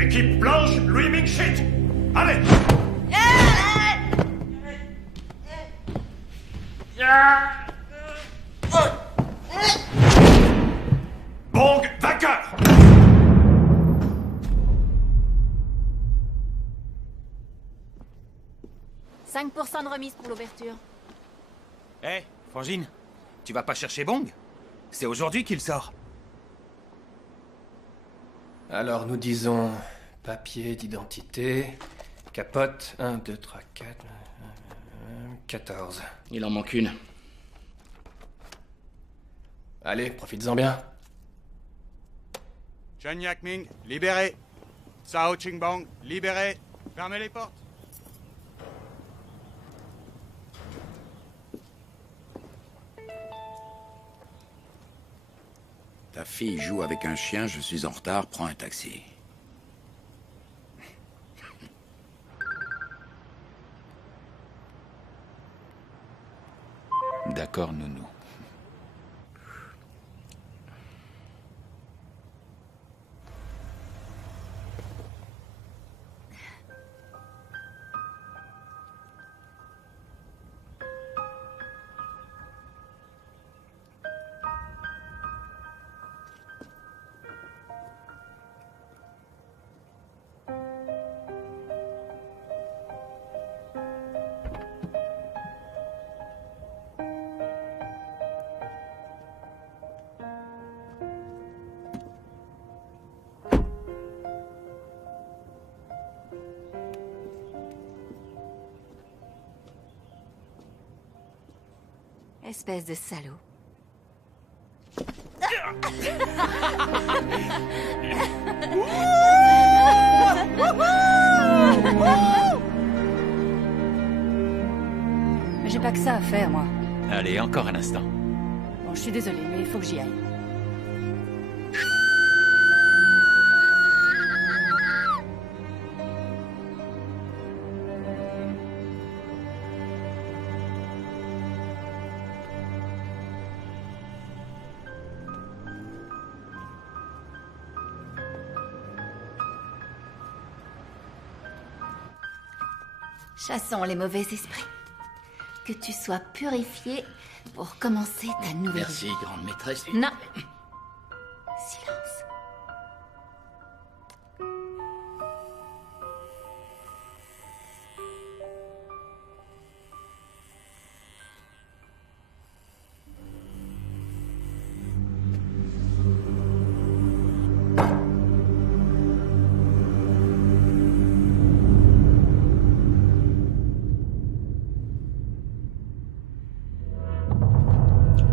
Équipe blanche, Louis Mingshit. Allez. Bong vainqueur. 5% de remise pour l'ouverture. Hé, Frangine, tu vas pas chercher Bong? C'est aujourd'hui qu'il sort. Alors nous disons papier d'identité, capote, 1, 2, 3, 4, 14. Il en manque une. Allez, profites-en bien. Chen Yakming, libéré. Sao Qingbang, libéré. Fermez les portes. Ta fille joue avec un chien, je suis en retard, prends un taxi. D'accord, nounou. Espèce de salaud. Mais j'ai pas que ça à faire, moi. Allez, encore un instant. Bon, je suis désolée, mais il faut que j'y aille. Chassons les mauvais esprits. Que tu sois purifié pour commencer ta nouvelle Merci, vie. grande maîtresse. Non. Silence.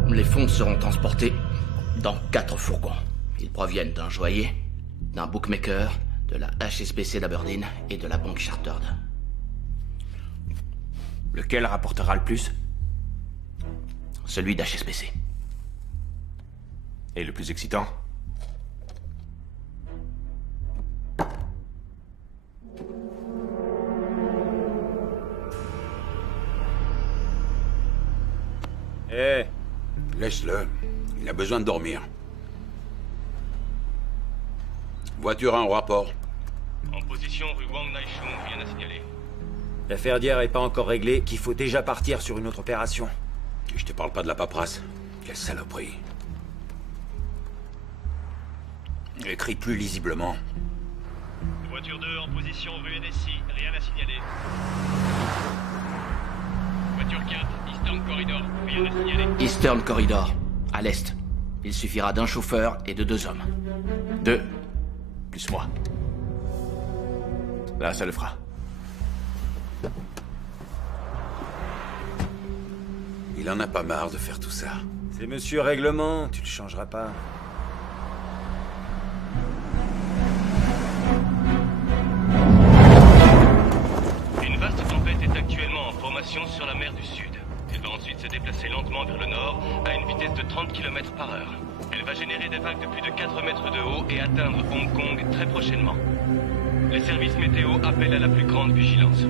Les fonds seront transportés dans 4 fourgons. Ils proviennent d'un joaillier, d'un bookmaker, de la HSBC d'Aberdeen et de la banque Chartered. Lequel rapportera le plus? Celui d'HSBC. Et le plus excitant? Eh, Laisse-le. Il a besoin de dormir. Voiture 1 au rapport. En position rue Wang Naishun, rien à signaler. l'affaire d'hier est pas encore réglée, qu'il faut déjà partir sur une autre opération. Et je te parle pas de la paperasse. Quelle saloperie. Écrit plus lisiblement. Voiture 2 en position rue NSI, rien à signaler. Voiture 4, Eastern Corridor, rien à signaler. Eastern Corridor, à l'est. Il suffira d'un chauffeur et de 2 hommes. 2. Plus moi. Là, ça le fera. Il en a pas marre de faire tout ça. C'est monsieur Règlement, tu le changeras pas. Une vaste tempête est actuellement en formation sur la mer du Sud. Elle va ensuite se déplacer lentement vers le nord à une vitesse de 30 km/h. Elle va générer des vagues de plus de 4 mètres de haut et atteindre Hong Kong très prochainement. Les services météo appellent à la plus grande vigilance.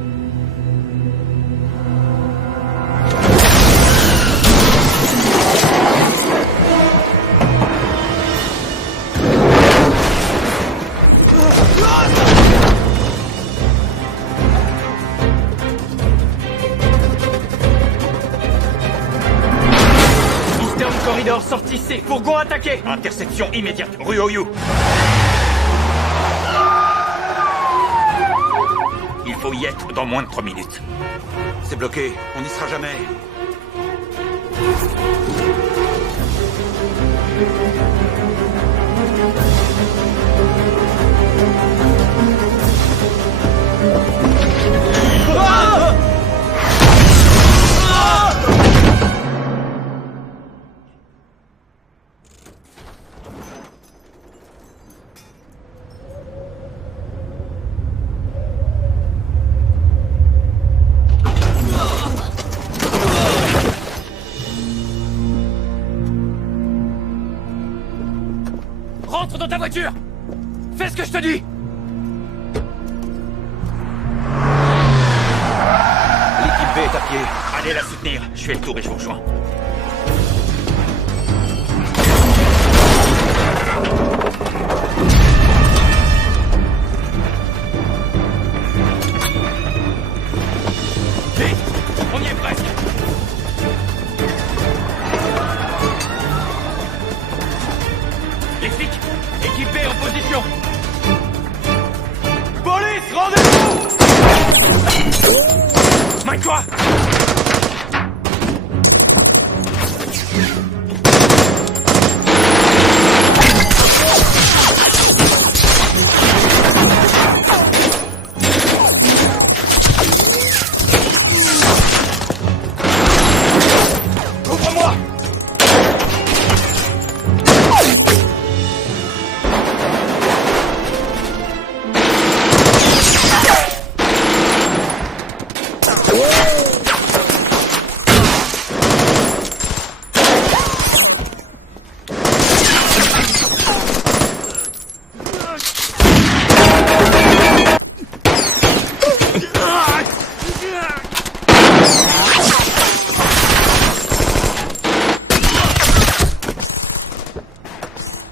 Ah! Ici, fourgon attaqué. Interception immédiate, rue Oyu. Il faut y être dans moins de 3 minutes. C'est bloqué, on n'y sera jamais. Rentre dans ta voiture. Fais ce que je te dis. L'équipe B est à pied. Allez la soutenir. Je fais le tour et je vous rejoins. Vite, on y est presque. Les flics, équipe B en position. Police, rendez-vous. Mets-toi. Ouvre-moi.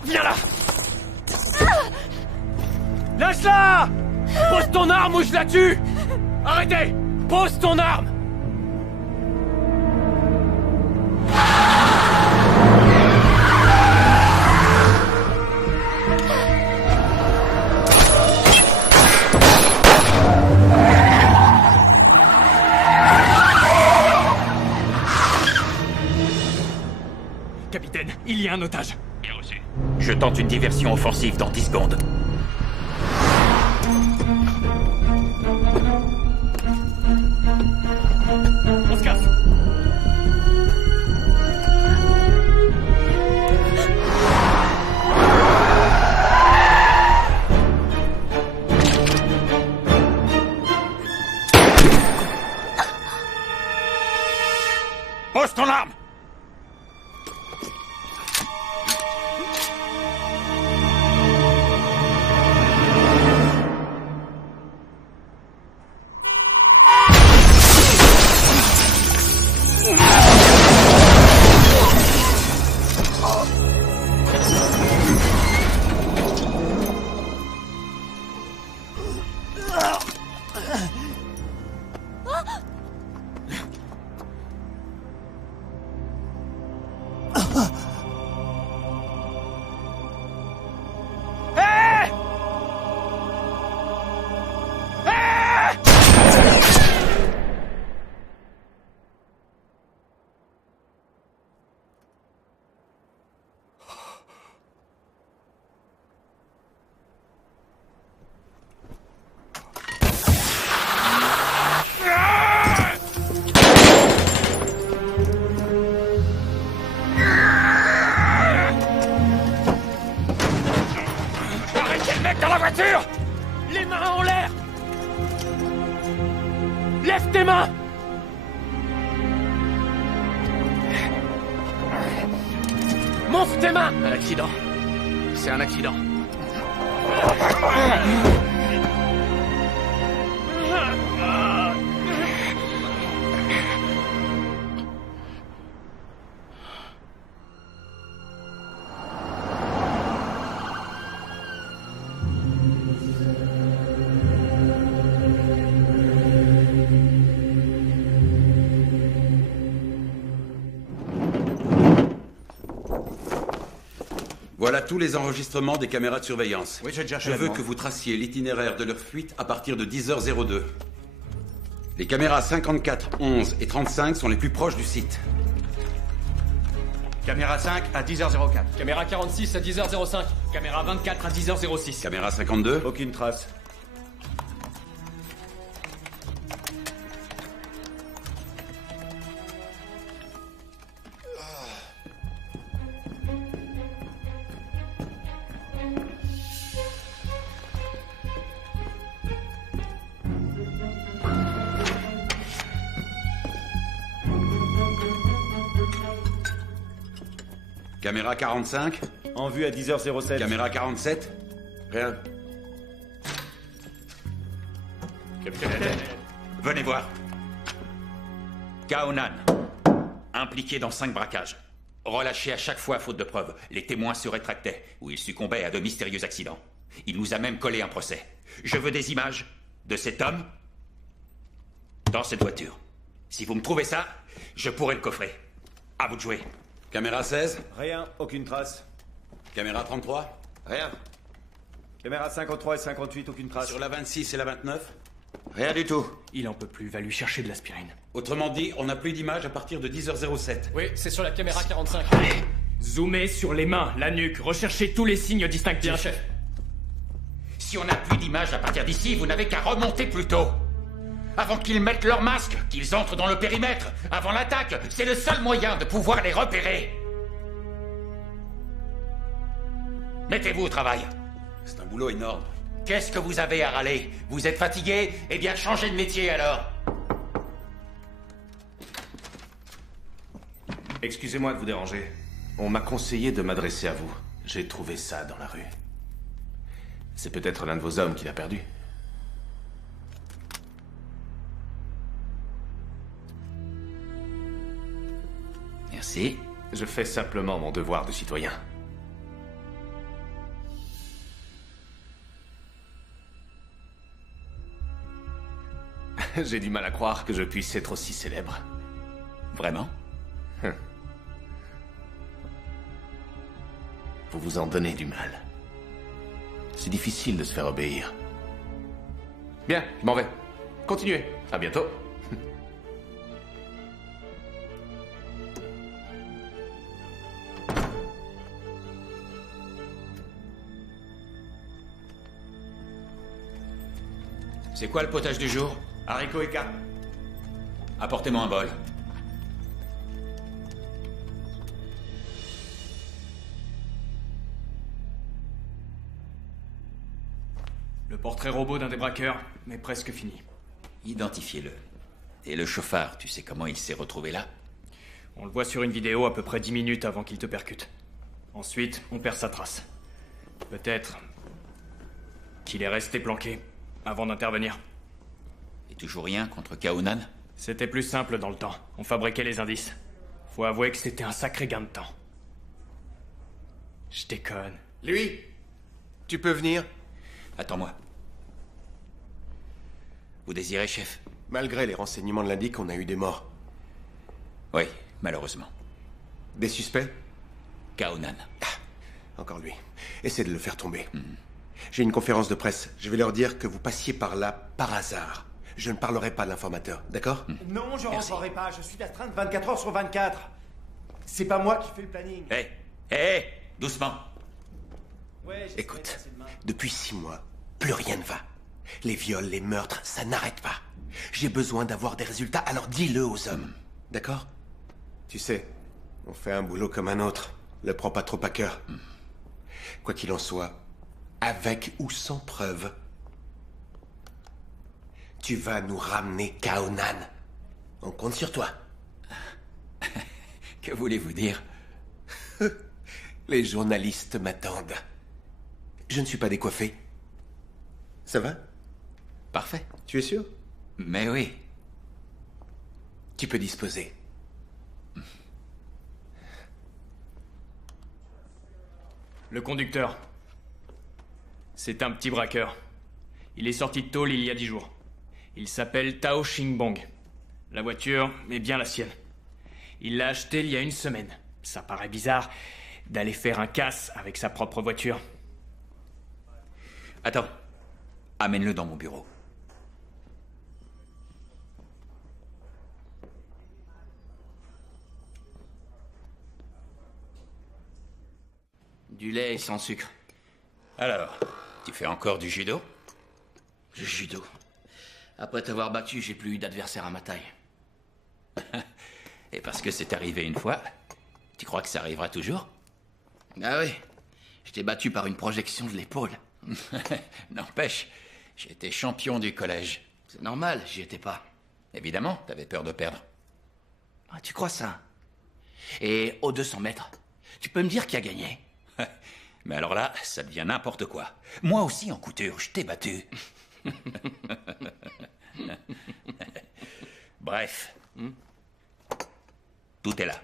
Viens là. Lâche-la. Pose ton arme ou je la tue. Arrêtez. Pose ton arme. Capitaine, il y a un otage. Bien reçu. Je tente une diversion offensive dans 10 secondes. On se casse. Pose ton arme. Dans la voiture! Les mains en l'air! Lève tes mains! Monte tes mains! Un accident. C'est un accident. Voilà tous les enregistrements des caméras de surveillance. Oui, j'ai déjà Je veux que vous traciez l'itinéraire de leur fuite à partir de 10h02. Les caméras 54, 11 et 35 sont les plus proches du site. Caméra 5 à 10h04. Caméra 46 à 10h05. Caméra 24 à 10h06. Caméra 52. Aucune trace. Caméra 45. En vue à 10h07. Caméra 47. Rien. Capitaine. Venez voir. Kaonan. Impliqué dans 5 braquages. Relâché à chaque fois faute de preuves. Les témoins se rétractaient, ou il succombait à de mystérieux accidents. Il nous a même collé un procès. Je veux des images de cet homme dans cette voiture. Si vous me trouvez ça, je pourrai le coffrer. À vous de jouer. Caméra 16. Rien, aucune trace. Caméra 33. Rien. Caméra 53 et 58, aucune trace. Sur la 26 et la 29. Rien du tout. Il en peut plus, va lui chercher de l'aspirine. Autrement dit, on n'a plus d'images à partir de 10h07. Oui, c'est sur la caméra 45. Zoomez sur les mains, la nuque, recherchez tous les signes distinctifs. Bien, chef. Si on n'a plus d'images à partir d'ici, vous n'avez qu'à remonter plus tôt. Avant qu'ils mettent leur masque, qu'ils entrent dans le périmètre, avant l'attaque, c'est le seul moyen de pouvoir les repérer. Mettez-vous au travail. C'est un boulot énorme. Qu'est-ce que vous avez à râler? Vous êtes fatigué? Eh bien, changez de métier alors. Excusez-moi de vous déranger. On m'a conseillé de m'adresser à vous. J'ai trouvé ça dans la rue. C'est peut-être l'un de vos hommes qui l'a perdu. Merci. Je fais simplement mon devoir de citoyen. J'ai du mal à croire que je puisse être aussi célèbre. Vraiment? Vous vous en donnez du mal. C'est difficile de se faire obéir. Bien, je m'en vais. Continuez. À bientôt. C'est quoi le potage du jour? Haricots et carpes. Apportez-moi un bol. Le portrait robot d'un des braqueurs est presque fini. Identifiez-le. Et le chauffard, tu sais comment il s'est retrouvé là? On le voit sur une vidéo à peu près 10 minutes avant qu'il te percute. Ensuite, on perd sa trace. Peut-être qu'il est resté planqué avant d'intervenir. Et toujours rien contre Kaonan? C'était plus simple dans le temps. On fabriquait les indices. Faut avouer que c'était un sacré gain de temps. Je déconne. Lui, tu peux venir? Attends-moi. Vous désirez, chef? Malgré les renseignements de l'indique, on a eu des morts. Oui, malheureusement. Des suspects? Kaonan. Encore lui. Essaie de le faire tomber. J'ai une conférence de presse. Je vais leur dire que vous passiez par là par hasard. Je ne parlerai pas de l'informateur, d'accord? Non, je rentrerai pas. Je suis astreinte 24 heures sur 24. C'est pas moi qui fais le planning. Hé, doucement. Ouais, écoute, depuis 6 mois, plus rien ne va. Les viols, les meurtres, ça n'arrête pas. J'ai besoin d'avoir des résultats, alors dis-le aux hommes. D'accord? Tu sais, on fait un boulot comme un autre. Le prends pas trop à cœur. Quoi qu'il en soit, avec ou sans preuve, tu vas nous ramener Kaonan. On compte sur toi. Que voulez-vous dire? Les journalistes m'attendent. Je ne suis pas décoiffé. Ça va? Parfait. Tu es sûr? Mais oui. Tu peux disposer. Le conducteur. C'est un petit braqueur. Il est sorti de tôle il y a 10 jours. Il s'appelle Tao Xingbong. La voiture est bien la sienne. Il l'a achetée il y a 1 semaine. Ça paraît bizarre, d'aller faire un casse avec sa propre voiture. Attends. Amène-le dans mon bureau. Du lait sans sucre. Alors, tu fais encore du judo? Du judo. Après t'avoir battu, j'ai plus eu d'adversaire à ma taille. Et parce que c'est arrivé une fois, tu crois que ça arrivera toujours? Ah oui. Je t'ai battu par une projection de l'épaule. N'empêche, j'ai été champion du collège. C'est normal, j'y étais pas. Évidemment, t'avais peur de perdre. Ah, tu crois ça? Et aux 200 mètres, tu peux me dire qui a gagné? Mais alors là, ça devient n'importe quoi. Moi aussi, en couture, je t'ai battu. Bref. Tout est là.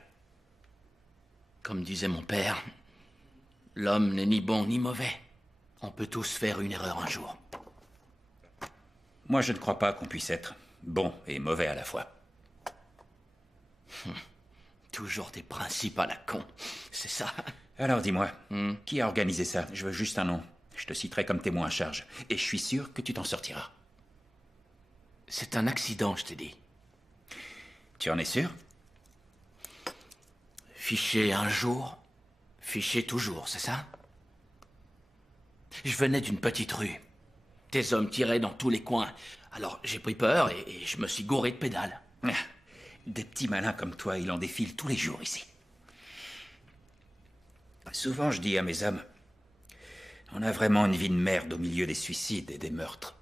Comme disait mon père, l'homme n'est ni bon ni mauvais. On peut tous faire une erreur un jour. Moi, je ne crois pas qu'on puisse être bon et mauvais à la fois. Toujours tes principes à la con, c'est ça? Alors dis-moi, qui a organisé ça? Je veux juste un nom. Je te citerai comme témoin à charge. Et je suis sûr que tu t'en sortiras. C'est un accident, je t'ai dit. Tu en es sûr? Fiché un jour, fiché toujours, c'est ça? Je venais d'une petite rue. Tes hommes tiraient dans tous les coins. Alors j'ai pris peur et je me suis gouré de pédales. Des petits malins comme toi, il en défile tous les jours ici. Souvent, je dis à mes hommes, on a vraiment une vie de merde au milieu des suicides et des meurtres.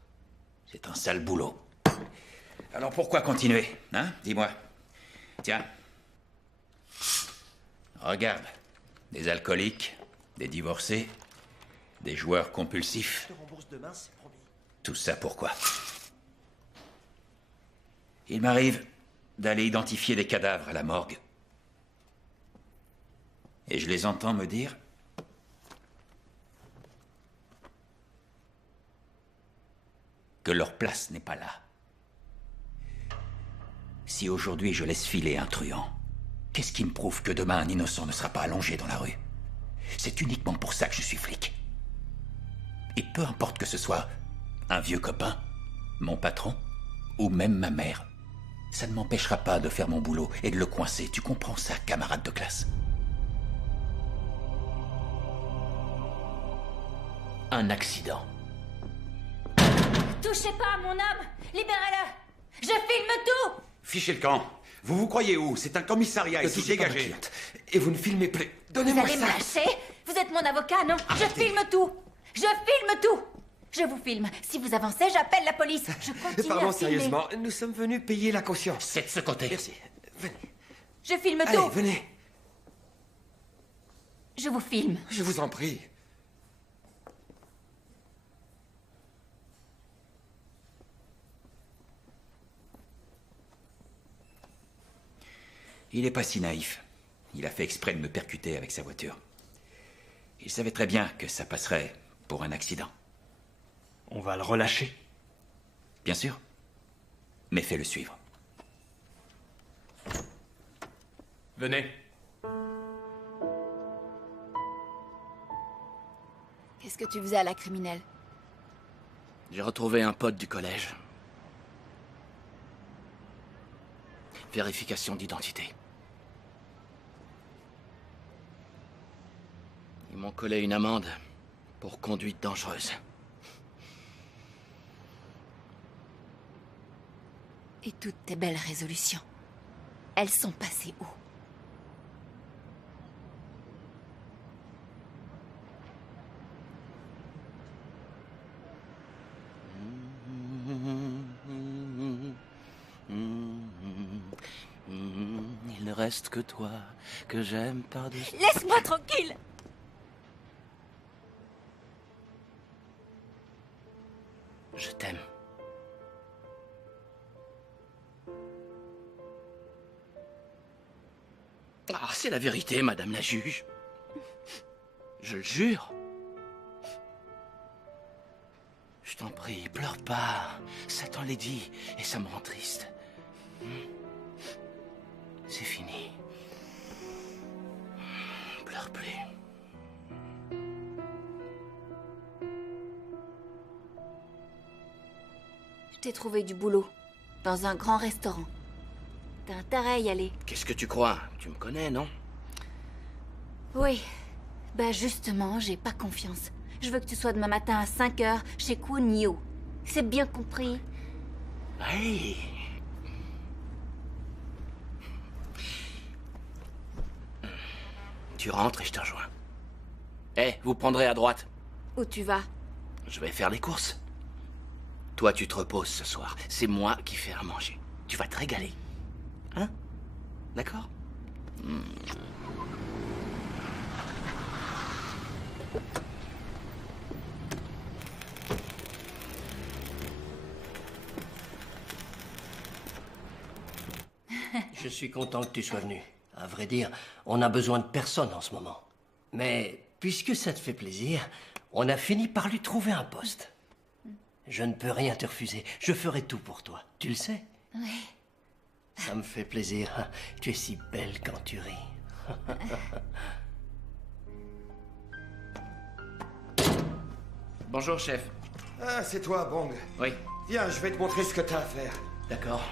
C'est un sale boulot. Alors pourquoi continuer, hein? Dis-moi. Tiens. Regarde. Des alcooliques, des divorcés, des joueurs compulsifs. Je te rembourse demain, c'est promis. Tout ça pourquoi? Il m'arrive d'aller identifier des cadavres à la morgue. Et je les entends me dire que leur place n'est pas là. Si aujourd'hui je laisse filer un truand, qu'est-ce qui me prouve que demain un innocent ne sera pas allongé dans la rue? C'est uniquement pour ça que je suis flic. Et peu importe que ce soit un vieux copain, mon patron, ou même ma mère, ça ne m'empêchera pas de faire mon boulot et de le coincer. Tu comprends ça, camarade de classe? Un accident. Touchez pas à mon homme! Libérez-le! Je filme tout! Fichez le camp. Vous vous croyez où? C'est un commissariat ici, dégagez. Et vous ne filmez plus. Vous Donnez-moi allez me ça. lâcher? Vous êtes mon avocat, non? Arrêtez. Je filme tout! Je filme tout! Je vous filme. Si vous avancez, j'appelle la police. Je continue Pardon, à filmer. sérieusement, nous sommes venus payer la caution. C'est de ce côté. Merci. Venez. Je filme Allez, tout! venez. Je vous filme. Je vous en prie. Il est pas si naïf. Il a fait exprès de me percuter avec sa voiture. Il savait très bien que ça passerait pour un accident. On va le relâcher. Bien sûr. Mais fais-le suivre. Venez. Qu'est-ce que tu faisais à la criminelle? J'ai retrouvé un pote du collège. Vérification d'identité. Ils m'ont collé une amende pour conduite dangereuse. Et toutes tes belles résolutions, elles sont passées où? Il ne reste que toi, que j'aime par-dessus. Laisse-moi tranquille! Je t'aime. Ah, c'est la vérité, madame la juge. Je le jure. Je t'en prie, pleure pas. Ça t'en l'est dit, et ça me rend triste. C'est fini. Pleure plus. Je t'ai trouvé du boulot. Dans un grand restaurant. T'as intérêt à y aller. Qu'est-ce que tu crois? Tu me connais, non? Oui. Bah justement, j'ai pas confiance. Je veux que tu sois demain matin à 5h chez Kwon Yo. C'est bien compris? Hey. Tu rentres et je te rejoins. Eh, vous prendrez à droite. Où tu vas? Je vais faire les courses. Toi, tu te reposes ce soir. C'est moi qui fais à manger. Tu vas te régaler. Hein? D'accord? Je suis content que tu sois venu. À vrai dire, on a besoin de personne en ce moment. Mais puisque ça te fait plaisir, on a fini par lui trouver un poste. Je ne peux rien te refuser. Je ferai tout pour toi. Tu le sais? Oui. Ça me fait plaisir. Tu es si belle quand tu ris. Bonjour, chef. Ah, c'est toi, Bong. Oui. Viens, je vais te montrer ce que t'as à faire. D'accord.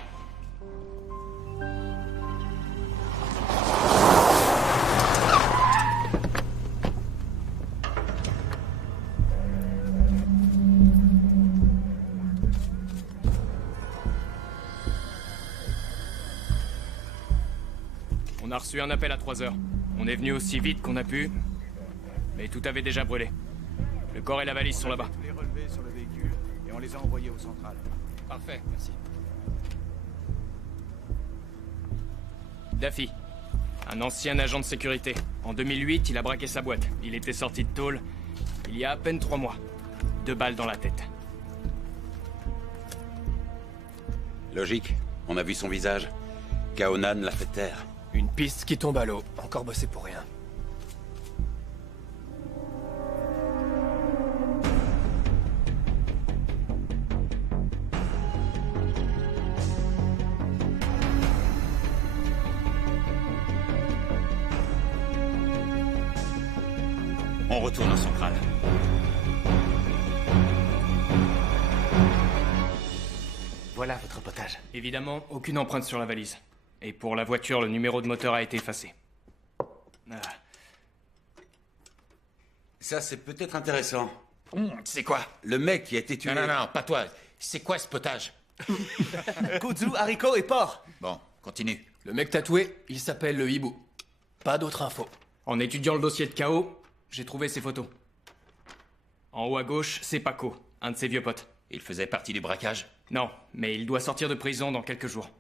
On a reçu un appel à 3h. On est venu aussi vite qu'on a pu, mais tout avait déjà brûlé. Le corps et la valise sont là-bas. Tous les relevés sur le véhicule et on les a envoyés au central. Parfait, merci. Daffy, un ancien agent de sécurité. En 2008, il a braqué sa boîte. Il était sorti de tôle il y a à peine 3 mois. 2 balles dans la tête. Logique. On a vu son visage. Kaonan l'a fait taire. Une piste qui tombe à l'eau. Encore bossé pour rien. On retourne en centrale. Voilà votre potage. Évidemment, aucune empreinte sur la valise. Et pour la voiture, le numéro de moteur a été effacé. Ah. Ça, c'est peut-être intéressant. C'est quoi? Le mec qui a été tué... Non, pas toi. C'est quoi ce potage? Kudzu, haricots et porc. Bon, continue. Le mec tatoué, il s'appelle le hibou. Pas d'autres infos. En étudiant le dossier de K.O., j'ai trouvé ses photos. En haut à gauche, c'est Paco, un de ses vieux potes. Il faisait partie du braquage? Non, mais il doit sortir de prison dans quelques jours.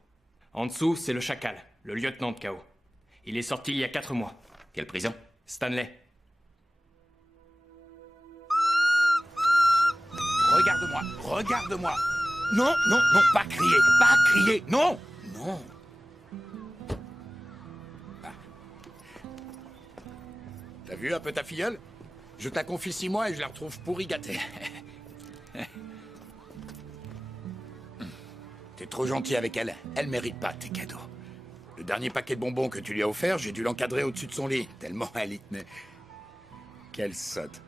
En dessous, c'est le Chacal, le lieutenant de K.O. Il est sorti il y a 4 mois. Quelle prison? Stanley. Regarde-moi, regarde-moi. Non, pas crier, non. T'as vu un peu ta filleule? Je te la confie 6 mois et je la retrouve pourri gâtée. T'es trop gentil avec elle. Elle mérite pas tes cadeaux. Le dernier paquet de bonbons que tu lui as offert, j'ai dû l'encadrer au-dessus de son lit, tellement elle y tenait. Quelle sotte.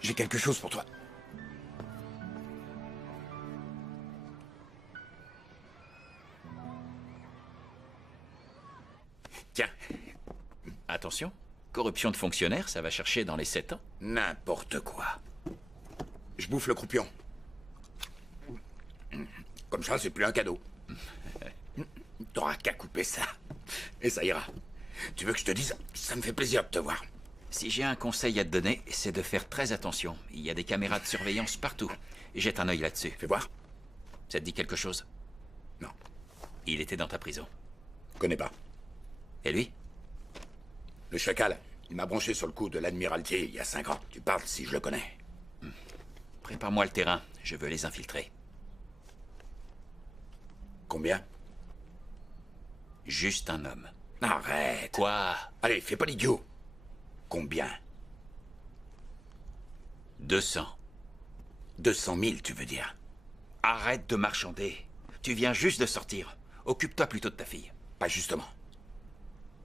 J'ai quelque chose pour toi. Tiens. Attention, corruption de fonctionnaire, ça va chercher dans les 7 ans. N'importe quoi. Je bouffe le croupion. Comme ça, c'est plus un cadeau. T'auras qu'à couper ça. Et ça ira. Tu veux que je te dise? Ça me fait plaisir de te voir. Si j'ai un conseil à te donner, c'est de faire très attention. Il y a des caméras de surveillance partout. Jette un œil là-dessus. Fais voir. Ça te dit quelque chose? Non. Il était dans ta prison. Connais pas. Et lui? Le Chacal. Il m'a branché sur le coup de l'Admiralty il y a 5 ans. Tu parles si je le connais. Prépare-moi le terrain. Je veux les infiltrer. Combien? Juste un homme. Arrête. Quoi? Allez, fais pas l'idiot. Combien? 200. 200 000, tu veux dire? Arrête de marchander. Tu viens juste de sortir. Occupe-toi plutôt de ta fille. Pas justement.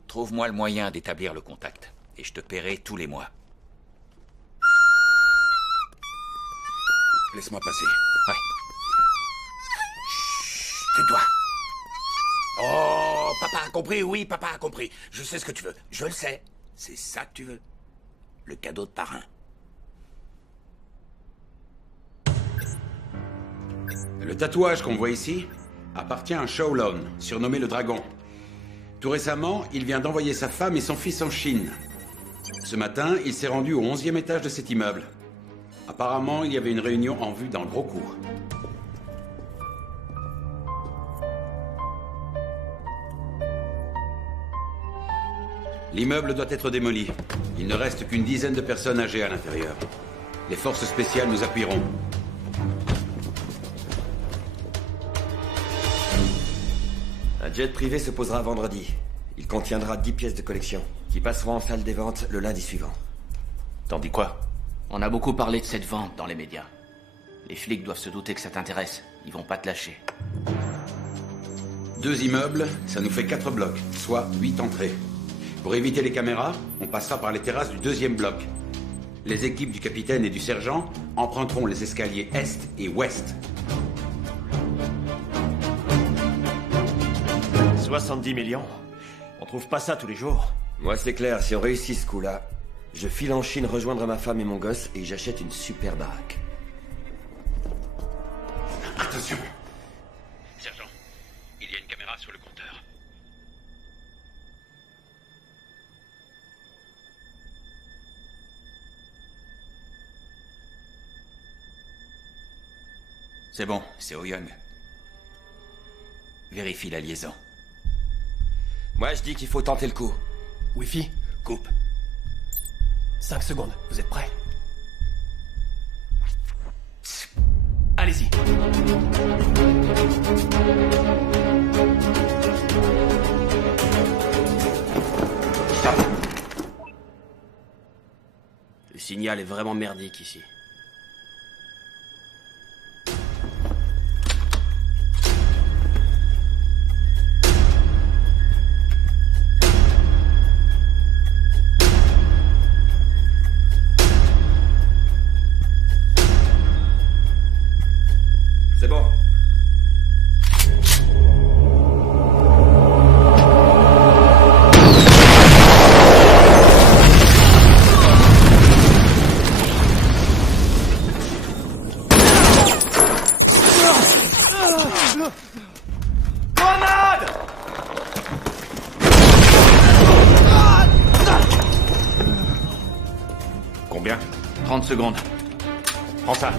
Trouve-moi le moyen d'établir le contact. Et je te paierai tous les mois. Laisse-moi passer. Ouais. que toi. Oh, papa a compris, oui, papa a compris. Je sais ce que tu veux. Je le sais. C'est ça que tu veux. Le cadeau de parrain. Le tatouage qu'on voit ici appartient à Shaolon, surnommé le Dragon. Tout récemment, il vient d'envoyer sa femme et son fils en Chine. Ce matin, il s'est rendu au 11e étage de cet immeuble. Apparemment, il y avait une réunion en vue dans le gros cours. L'immeuble doit être démoli. Il ne reste qu'une dizaine de personnes âgées à l'intérieur. Les forces spéciales nous appuieront. Un jet privé se posera vendredi. Il contiendra 10 pièces de collection, qui passeront en salle des ventes le lundi suivant. T'en dis quoi? On a beaucoup parlé de cette vente dans les médias. Les flics doivent se douter que ça t'intéresse. Ils vont pas te lâcher. 2 immeubles, ça nous fait 4 blocs, soit 8 entrées. Pour éviter les caméras, on passera par les terrasses du 2e bloc. Les équipes du capitaine et du sergent emprunteront les escaliers est et ouest. 70 millions. On trouve pas ça tous les jours. Moi, c'est clair, si on réussit ce coup-là, je file en Chine rejoindre ma femme et mon gosse et j'achète une super baraque. Attention! Sergent, il y a une caméra sur le compteur. C'est bon, c'est Oh Young. Vérifie la liaison. Moi, je dis qu'il faut tenter le coup. Wi-Fi, coupe. 5 secondes, vous êtes prêts? Allez-y. Le signal est vraiment merdique ici. C'est bon. Grenade! Combien? 30 secondes. Prends ça.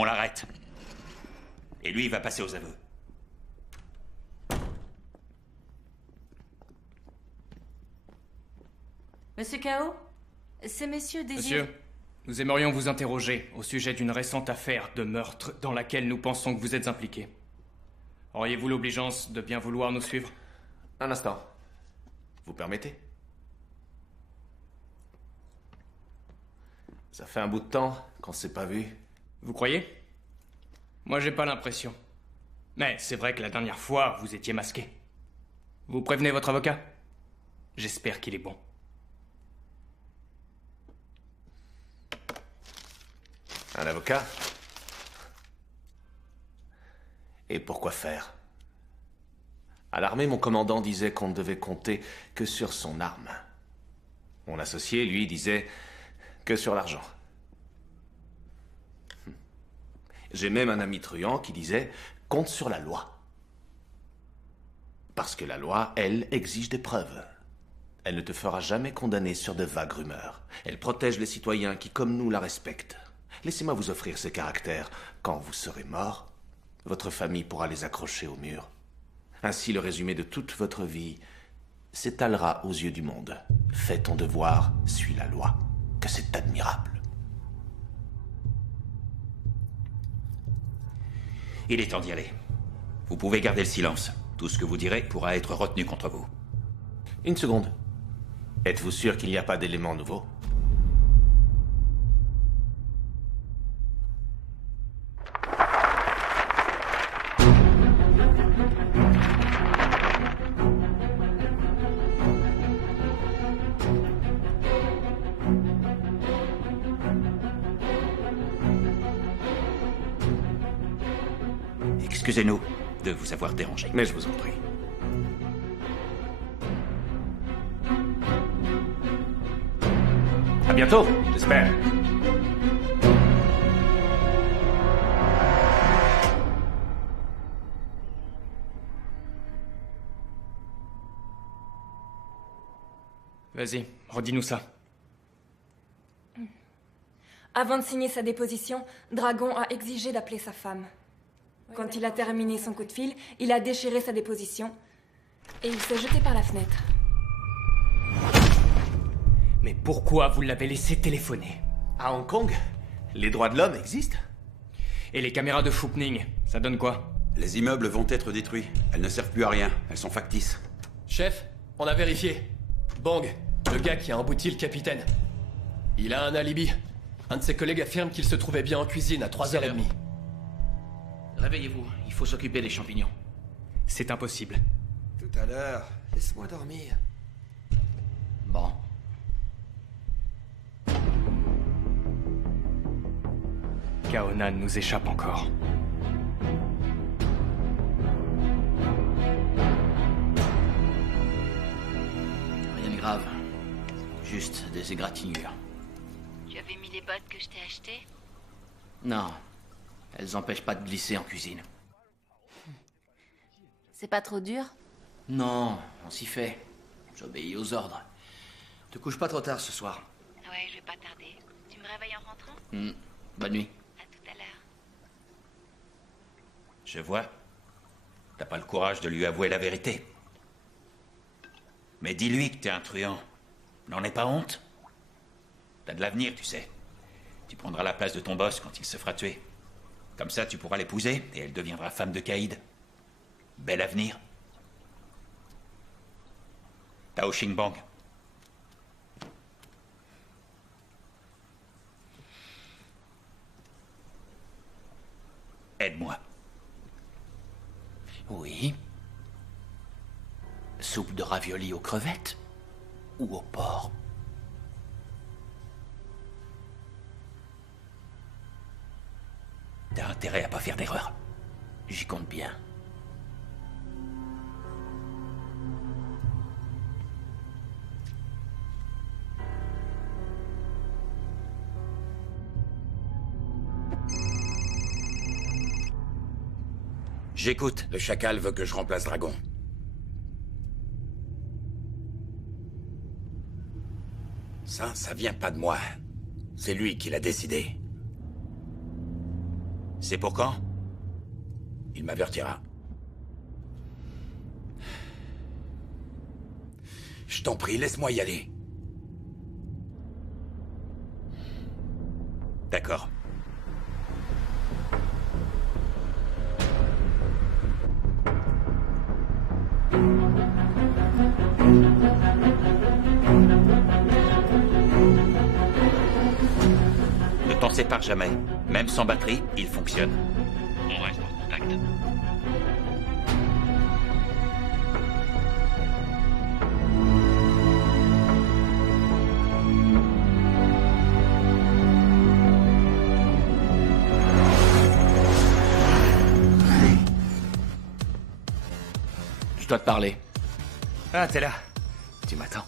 On l'arrête. Et lui, il va passer aux aveux. Monsieur Kao, ces messieurs désirent... Monsieur, nous aimerions vous interroger au sujet d'une récente affaire de meurtre dans laquelle nous pensons que vous êtes impliqué. Auriez-vous l'obligeance de bien vouloir nous suivre? Un instant. Vous permettez? Ça fait un bout de temps qu'on s'est pas vu. Vous croyez? Moi, j'ai pas l'impression. Mais c'est vrai que la dernière fois, vous étiez masqué. Vous prévenez votre avocat? J'espère qu'il est bon. Un avocat? Et pourquoi faire? À l'armée, mon commandant disait qu'on ne devait compter que sur son arme. Mon associé, lui, disait que sur l'argent. J'ai même un ami truand qui disait « compte sur la loi ». Parce que la loi, elle, exige des preuves. Elle ne te fera jamais condamner sur de vagues rumeurs. Elle protège les citoyens qui, comme nous, la respectent. Laissez-moi vous offrir ces caractères. Quand vous serez mort, votre famille pourra les accrocher au mur. Ainsi, le résumé de toute votre vie s'étalera aux yeux du monde. Fais ton devoir, suis la loi. Que c'est admirable. Il est temps d'y aller. Vous pouvez garder le silence. Tout ce que vous direz pourra être retenu contre vous. Une seconde. Êtes-vous sûr qu'il n'y a pas d'éléments nouveaux? Excusez-nous de vous avoir dérangé. Mais je vous en prie. À bientôt, j'espère. Vas-y, redis-nous ça. Avant de signer sa déposition, Dragon a exigé d'appeler sa femme. Quand il a terminé son coup de fil, il a déchiré sa déposition et il s'est jeté par la fenêtre. Mais pourquoi vous l'avez laissé téléphoner? À Hong Kong, les droits de l'homme existent. Et les caméras de Fookning, ça donne quoi? Les immeubles vont être détruits. Elles ne servent plus à rien. Elles sont factices. Chef, on a vérifié. Bang, le gars qui a embouti le capitaine. Il a un alibi. Un de ses collègues affirme qu'il se trouvait bien en cuisine à 3h30. Réveillez-vous, il faut s'occuper des champignons. C'est impossible. Tout à l'heure, laisse-moi dormir. Bon. Kaonan nous échappe encore. Rien de grave. Juste des égratignures. Tu avais mis les bottes que je t'ai achetées? Non. Elles empêchent pas de glisser en cuisine. C'est pas trop dur? Non, on s'y fait. J'obéis aux ordres. Te couche pas trop tard ce soir. Ouais, je vais pas tarder. Tu me réveilles en rentrant? Bonne nuit. À tout à l'heure. Je vois. T'as pas le courage de lui avouer la vérité. Mais dis-lui que t'es un truand. N'en aie pas honte. T'as de l'avenir, tu sais. Tu prendras la place de ton boss quand il se fera tuer. Comme ça, tu pourras l'épouser et elle deviendra femme de Caïd. Bel avenir. Tao Xingbang. Aide-moi. Oui. Soupe de ravioli aux crevettes ou au porc? T'as intérêt à pas faire d'erreur. J'y compte bien. J'écoute. Le chacal veut que je remplace Dragon. Ça vient pas de moi. C'est lui qui l'a décidé. C'est pour quand? Il m'avertira. Je t'en prie, laisse-moi y aller. D'accord. Ne t'en sépare jamais. Même sans batterie, il fonctionne. On reste en contact. Je dois te parler. Ah, t'es là. Tu m'attends.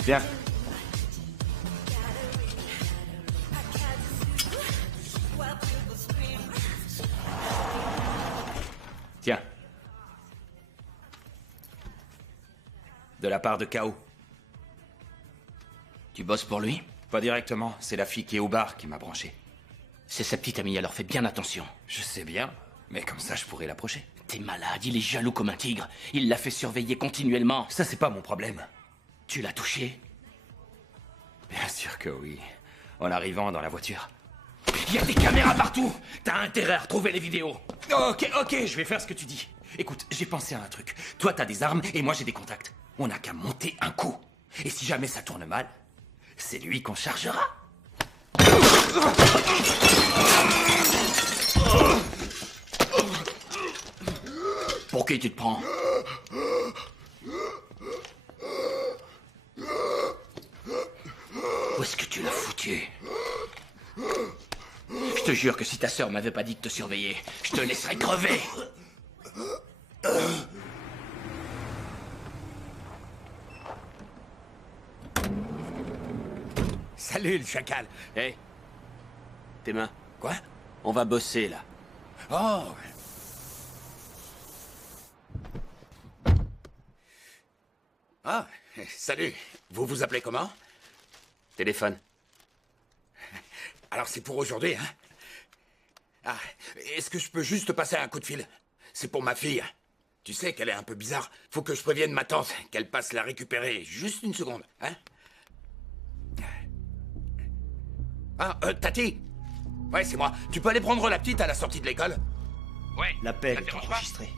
Viens. Tiens. De la part de K.O. Tu bosses pour lui? Pas directement, c'est la fille qui est au bar qui m'a branché. C'est sa petite amie, alors fais bien attention. Je sais bien, mais comme ça je pourrais l'approcher. T'es malade, il est jaloux comme un tigre. Il l'a fait surveiller continuellement. Ça, c'est pas mon problème. Tu l'as touché? Bien sûr que oui. En arrivant dans la voiture. Il y a des caméras partout! T'as intérêt à retrouver les vidéos. Ok, je vais faire ce que tu dis. Écoute, j'ai pensé à un truc. Toi, t'as des armes et moi, j'ai des contacts. On n'a qu'à monter un coup. Et si jamais ça tourne mal, c'est lui qu'on chargera. Pour qui tu te prends? Où est-ce que tu l'as foutu? Je te jure que si ta sœur m'avait pas dit de te surveiller, je te laisserais crever. Salut, le chacal. Hé, tes mains. Quoi? On va bosser, là. Oh. Ah, salut. Vous vous appelez comment? Téléphone. Alors c'est pour aujourd'hui, hein? Ah, est-ce que je peux juste passer un coup de fil? C'est pour ma fille. Tu sais qu'elle est un peu bizarre. Faut que je prévienne ma tante qu'elle passe la récupérer. Juste une seconde, hein? Ah, Tati? Ouais, c'est moi. Tu peux aller prendre la petite à la sortie de l'école? Ouais. L'appel est enregistré.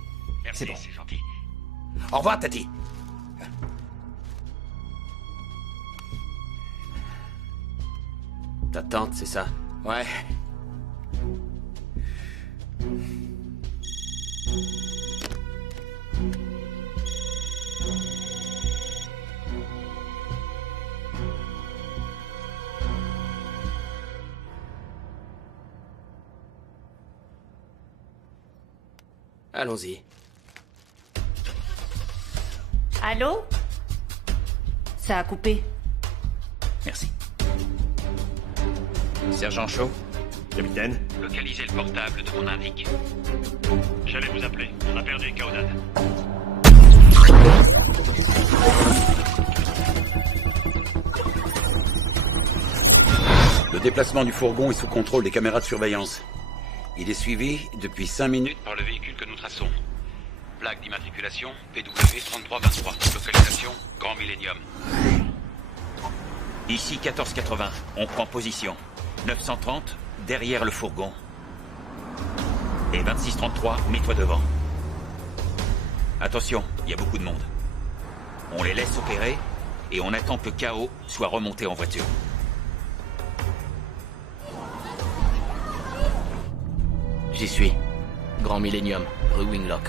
Merci, C'est bon. c'est gentil. Au revoir, Tati. Ta tante, c'est ça? Ouais. Allons-y. Allô? Ça a coupé. Merci. Sergent Shaw? Capitaine? Localisez le portable de mon indique. J'allais vous appeler. On a perdu Kaodan. Le déplacement du fourgon est sous contrôle des caméras de surveillance. Il est suivi depuis 5 minutes Par le véhicule que nous traçons. Plaque d'immatriculation PW3323. Localisation Grand Millennium. Ici 1480. On prend position. 930 derrière le fourgon. Et 2633, mets-toi devant. Attention, il y a beaucoup de monde. On les laisse opérer et on attend que KO soit remonté en voiture. J'y suis. Grand Millennium, rue Winglock.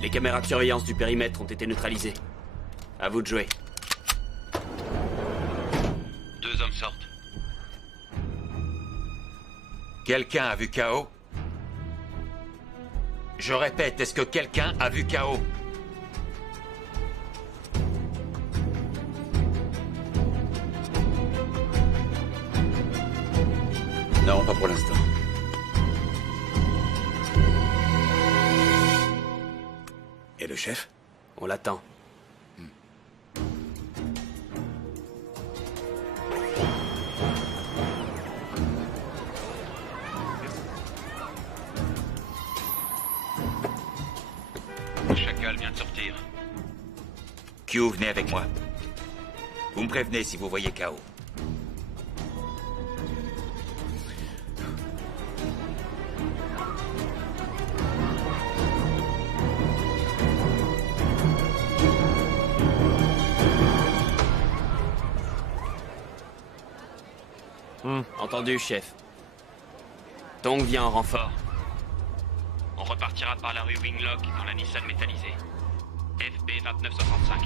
Les caméras de surveillance du périmètre ont été neutralisées. À vous de jouer. 2 hommes sortent. Quelqu'un a vu KO? Je répète, est-ce que quelqu'un a vu KO? Non, pas pour l'instant. Et le chef? On l'attend. Le chacal vient de sortir. Q, venez avec moi. Vous me prévenez si vous voyez KO. Entendu, chef. Tong vient en renfort. On repartira par la rue Winglock dans la Nissan métallisée. FB 2965.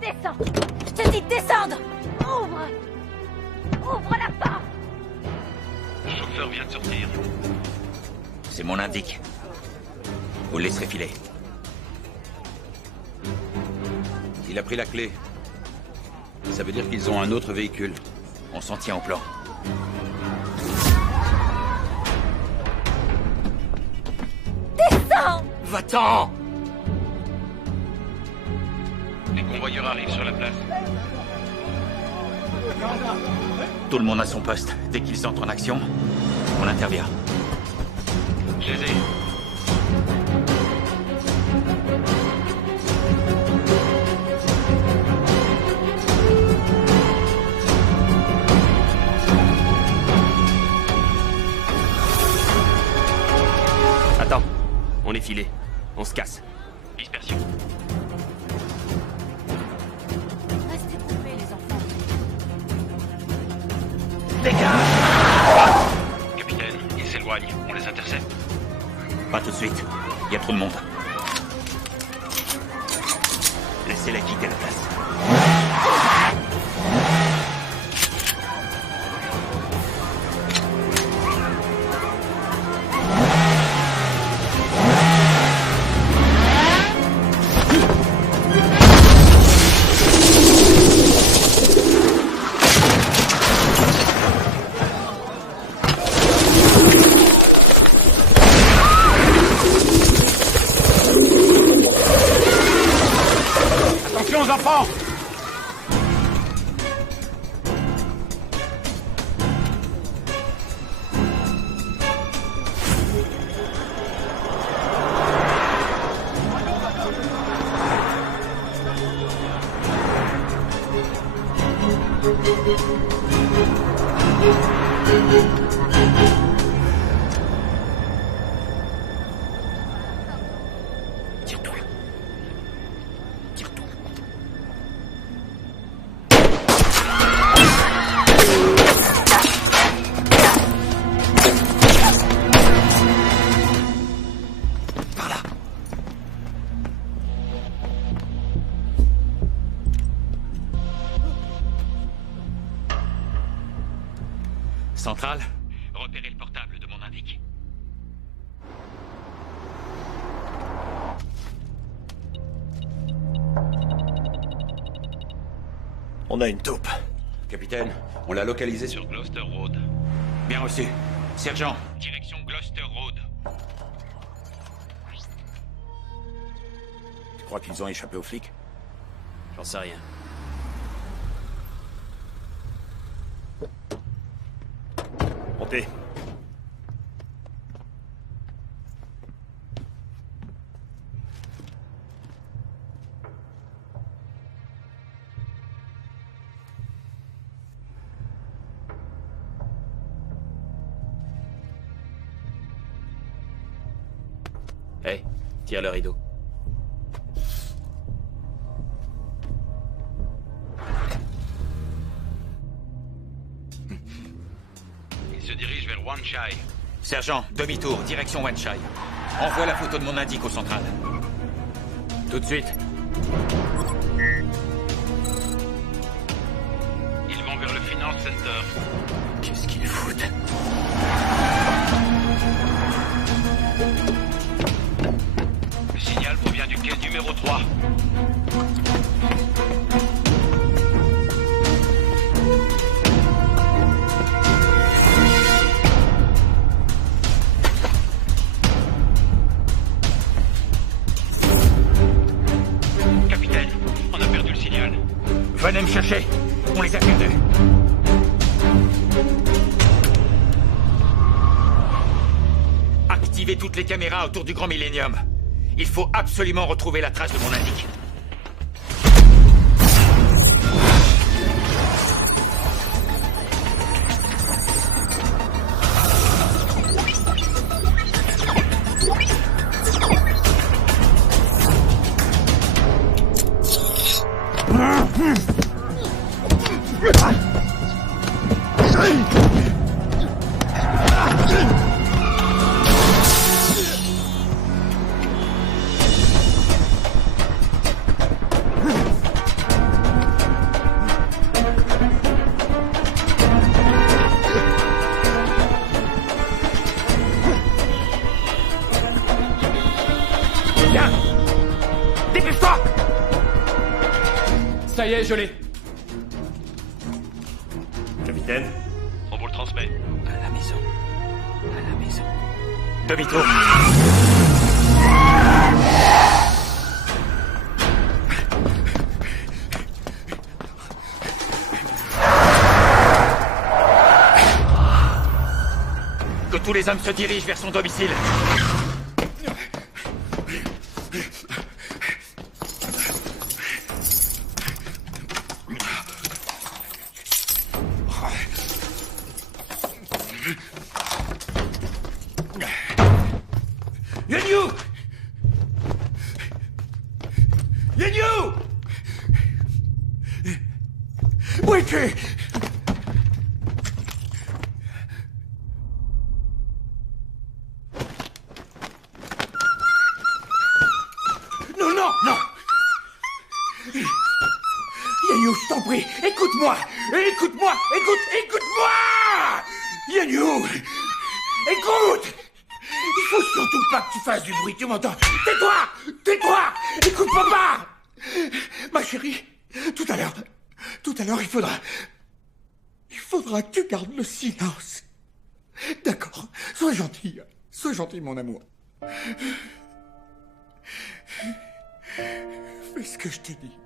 Descends! Je te dis de descendre! Ouvre! Ouvre la porte! Le chauffeur vient de sortir. C'est mon indique. Vous le laisserez filer. Il a pris la clé. Ça veut dire qu'ils ont un autre véhicule. On s'en tient au plan. Descends! Va-t'en! Les convoyeurs arrivent sur la place. Tout le monde à son poste. Dès qu'ils entrent en action, on intervient. Je les ai. Attends. On est filé. On se casse. Dispersion. Restez coupés, les enfants. Dégage! s'intercepte? Pas tout de suite. Il y a trop de monde. Laissez-la quitter la place. Attention aux enfants! Tire-toi. Tire-toi. Par là. Centrale, repérez le portable de mon indique. On a une taupe. Capitaine, on l'a localisé sur... Sur Gloucester Road. Bien reçu. Sergent, Direction Gloucester Road. Tu crois qu'ils ont échappé aux flics? J'en sais rien. Montez. Hey, tire le rideau. Il se dirige vers Wanchai. sergent, demi-tour, direction Wanchai. Envoie la photo de mon indique au central. Tout de suite. Ils vont vers le Finance Center. Qu'est-ce qu'ils foutent? Le signal provient du quai numéro 3. Capitaine, on a perdu le signal. Venez me chercher. On les a perdus. Activez toutes les caméras autour du Grand Millennium. Il faut absolument retrouver la trace de mon indique. Viens! Dépêche-toi! Ça y est, je l'ai. Capitaine? On vous le transmet. À la maison. À la maison. Demi-tour. Que tous les hommes se dirigent vers son domicile. Yenyu! Yenyu! Wiki! je t'en prie, écoute-moi. Écoute-moi, écoute-moi. Yannou, écoute. Il faut surtout pas que tu fasses du bruit, tu m'entends? Tais-toi. Écoute papa. Ma chérie, tout à l'heure, il faudra que tu gardes le silence. D'accord? Sois gentil, mon amour. Fais ce que je te dis.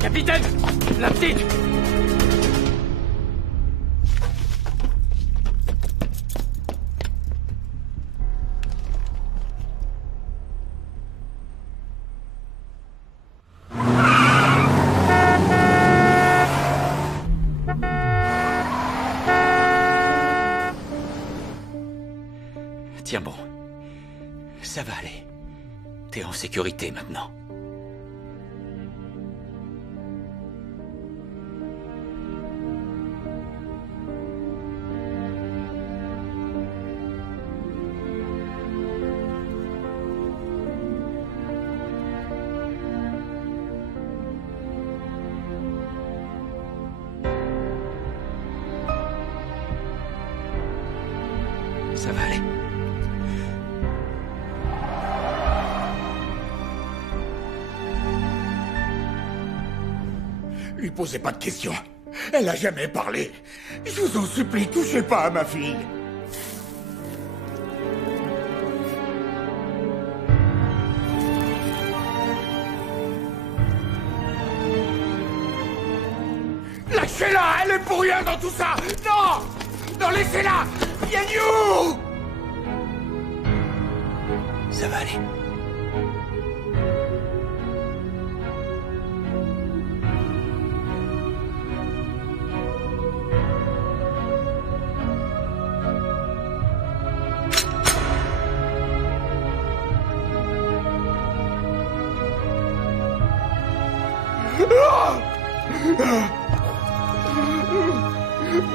Capitaine! La petite! Tiens bon. Ça va aller. T'es en sécurité maintenant. Ça va aller. Lui posez pas de questions. Elle a jamais parlé. Je vous en supplie, touchez pas à ma fille. Lâchez-la, elle est pour rien dans tout ça. Non! Non, laissez-la! Yannou! Ça va aller.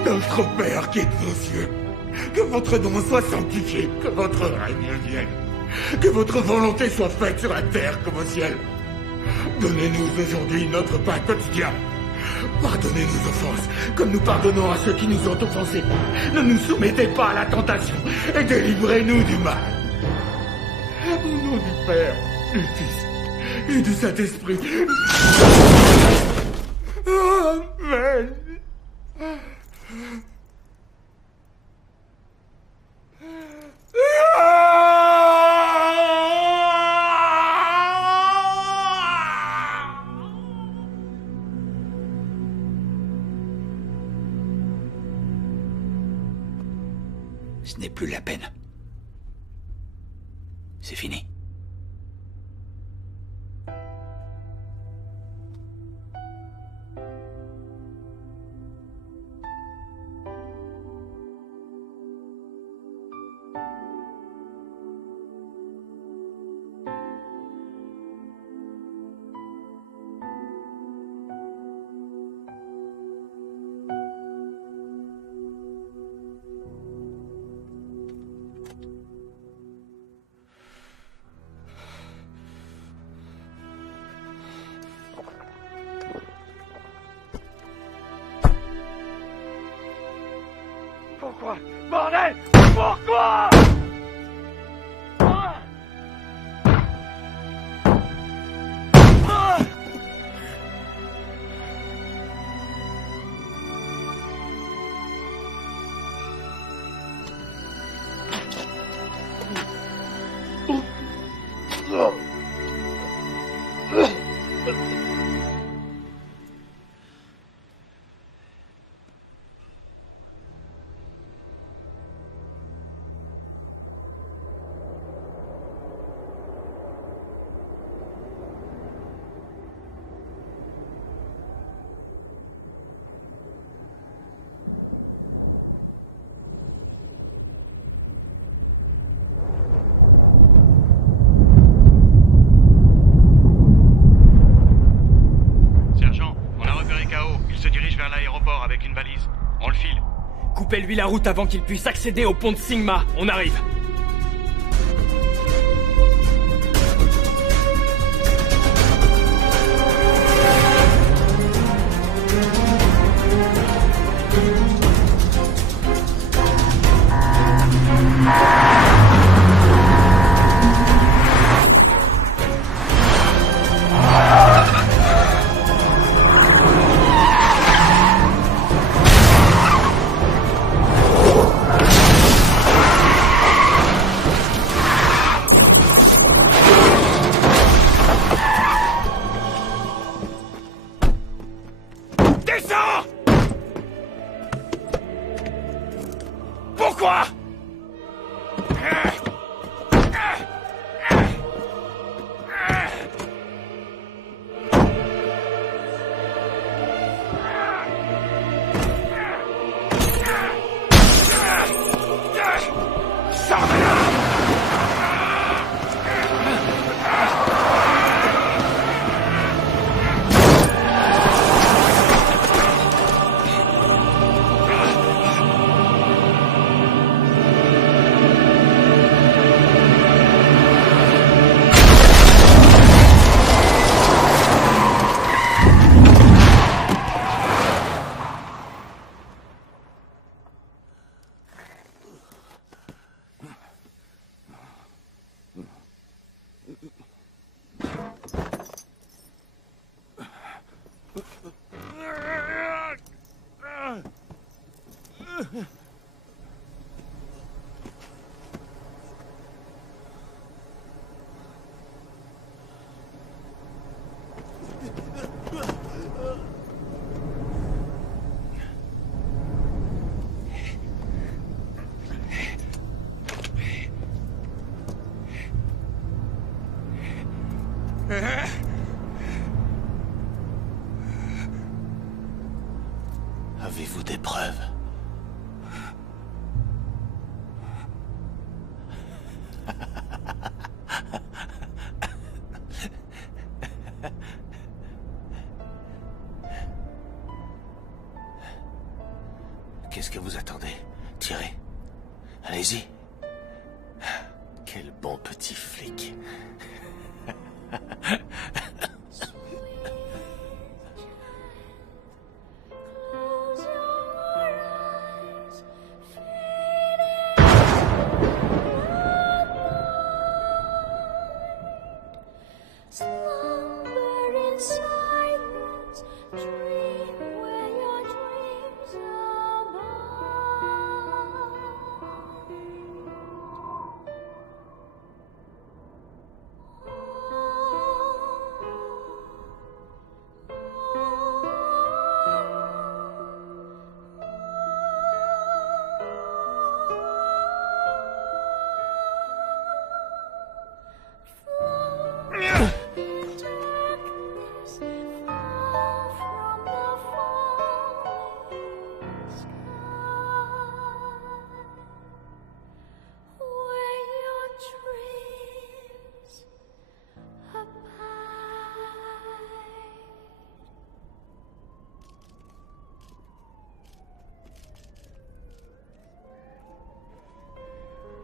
Notre Père qui est aux cieux, que votre nom soit sanctifié, que votre règne vienne, que votre volonté soit faite sur la terre comme au ciel. Donnez-nous aujourd'hui notre pain quotidien. Pardonnez nos offenses, comme nous pardonnons à ceux qui nous ont offensés. Ne nous soumettez pas à la tentation et délivrez-nous du mal. Au nom du Père, du Fils et du Saint-Esprit. Amen. Ce n'est plus la peine. C'est fini. Pourquoi? Coupez-lui la route avant qu'il puisse accéder au pont de Sigma. On arrive. Pourquoi? Avez-vous des preuves? Qu'est-ce que vous attendez? Tirez. Allez-y. Quel bon petit flic.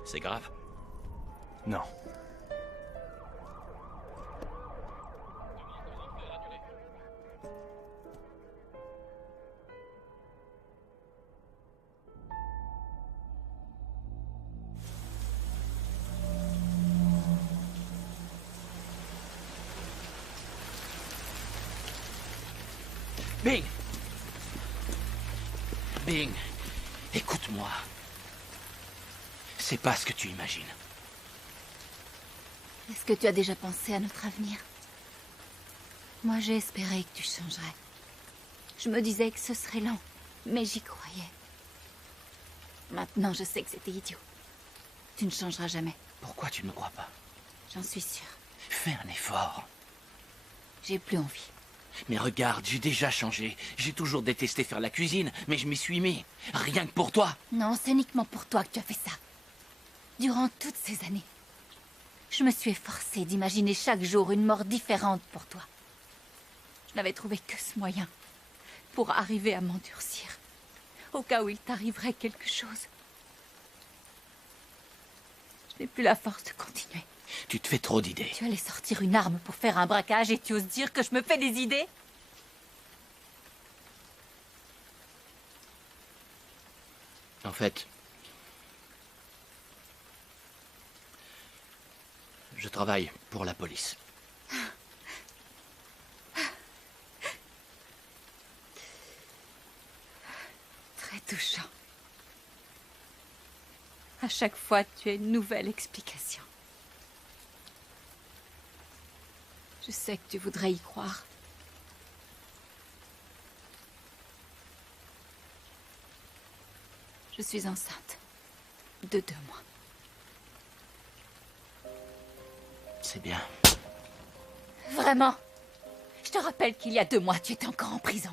C'est grave? Non. Bing! Bing, écoute-moi. C'est pas ce que tu imagines. Est-ce que tu as déjà pensé à notre avenir? Moi, j'ai espéré que tu changerais. Je me disais que ce serait lent, mais j'y croyais. Maintenant, je sais que c'était idiot. Tu ne changeras jamais. Pourquoi tu ne me crois pas? J'en suis sûre. Fais un effort. J'ai plus envie. Mais regarde, j'ai déjà changé. J'ai toujours détesté faire la cuisine, mais je m'y suis mis. Rien que pour toi. Non, c'est uniquement pour toi que tu as fait ça. Durant toutes ces années, je me suis efforcée d'imaginer chaque jour une mort différente pour toi. Je n'avais trouvé que ce moyen pour arriver à m'endurcir, au cas où il t'arriverait quelque chose. Je n'ai plus la force de continuer. Tu te fais trop d'idées. Tu allais sortir une arme pour faire un braquage et tu oses dire que je me fais des idées? En fait, je travaille pour la police. Très touchant. À chaque fois, tu as une nouvelle explication. Je sais que tu voudrais y croire. Je suis enceinte. De 2 mois. C'est bien. Vraiment? Je te rappelle qu'il y a 2 mois, tu étais encore en prison.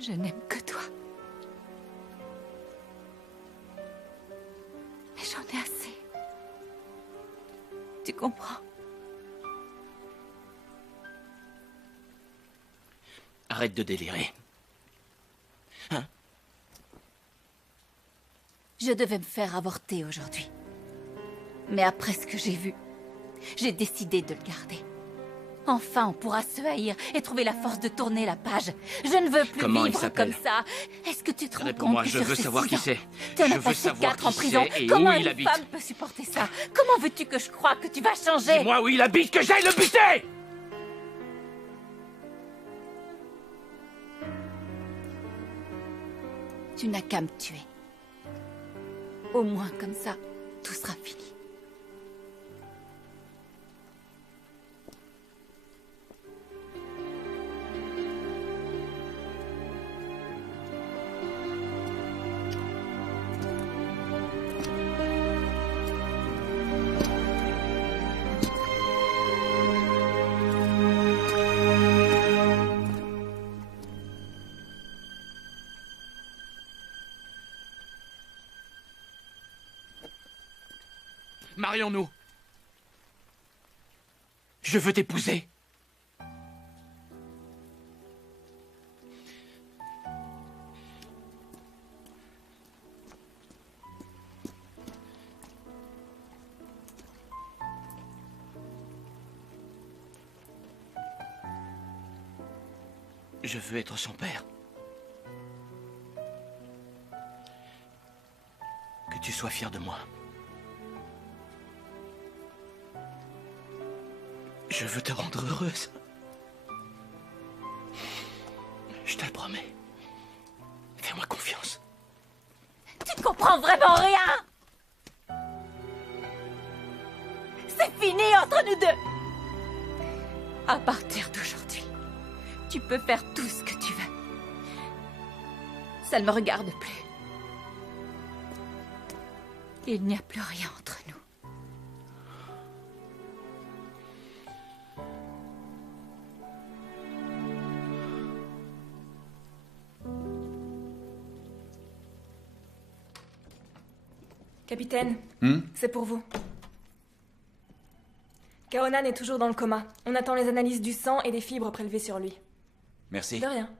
Je n'aime que toi. Mais j'en ai assez. Tu comprends? Arrête de délirer. Hein? Je devais me faire avorter aujourd'hui. Mais après ce que j'ai vu, j'ai décidé de le garder. Enfin, on pourra se haïr et trouver la force de tourner la page. Je ne veux plus Comment il vivre s'appelle? comme ça. Est-ce que tu te rends compte Réponds-moi, que je sur veux ces savoir 6 qui ans, c'est. tu en Je as veux passé savoir 4 en qui prison. c'est et Comment où il une habite. femme peut supporter ça? Comment veux-tu que je croie que tu vas changer? Dis-moi où il habite, que j'aille le buter! Tu n'as qu'à me tuer. Au moins comme ça, tout sera fini. Marions-nous. Je veux t'épouser. Je veux être son père. Que tu sois fier de moi. Je veux te rendre heureuse. Je te le promets. Fais-moi confiance. Tu ne comprends vraiment rien! C'est fini entre nous deux! À partir d'aujourd'hui, tu peux faire tout ce que tu veux. Ça ne me regarde plus. Il n'y a plus rien entre nous. Capitaine, c'est pour vous. Kaonan est toujours dans le coma. On attend les analyses du sang et des fibres prélevées sur lui. Merci. De rien.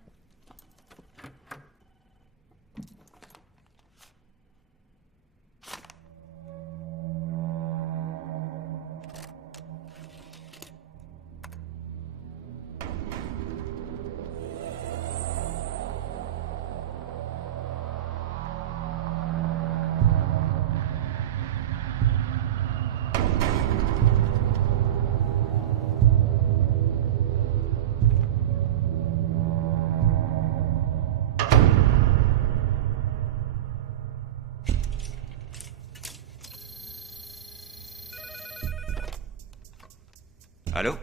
Allô?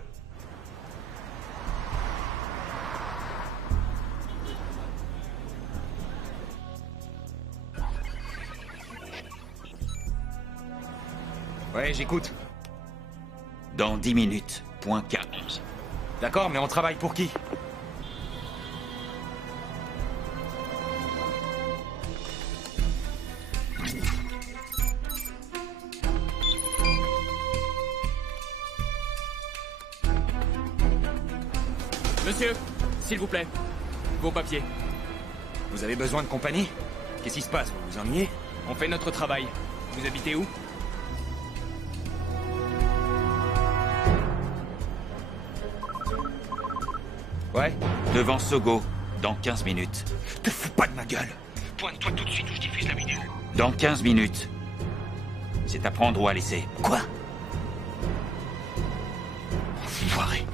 Ouais, j'écoute. Dans 10 minutes, point K11. D'accord, mais on travaille pour qui? Monsieur, s'il vous plaît, vos papiers. Vous avez besoin de compagnie? Qu'est-ce qui se passe? Vous vous ennuyez? On fait notre travail. Vous habitez où? Ouais? Devant Sogo, dans 15 minutes. Te fous pas de ma gueule! Pointe-toi tout de suite où je diffuse la vidéo. Dans 15 minutes. C'est à prendre ou à laisser. Quoi? Enfoiré.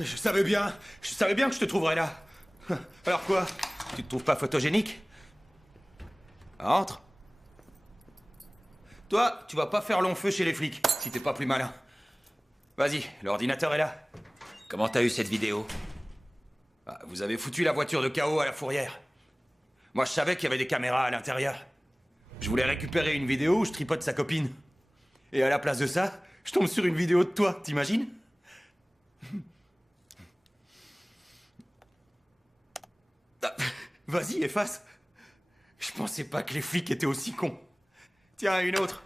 Je savais bien que je te trouverais là. Alors quoi? Tu te trouves pas photogénique? Entre. Toi, tu vas pas faire long feu chez les flics, si t'es pas plus malin. Vas-y, l'ordinateur est là. Comment t'as eu cette vidéo? Ah, vous avez foutu la voiture de KO à la fourrière. Moi, je savais qu'il y avait des caméras à l'intérieur. Je voulais récupérer une vidéo où je tripote sa copine. Et à la place de ça, je tombe sur une vidéo de toi, t'imagines? Vas-y, efface. Je pensais pas que les flics étaient aussi cons. Tiens, une autre.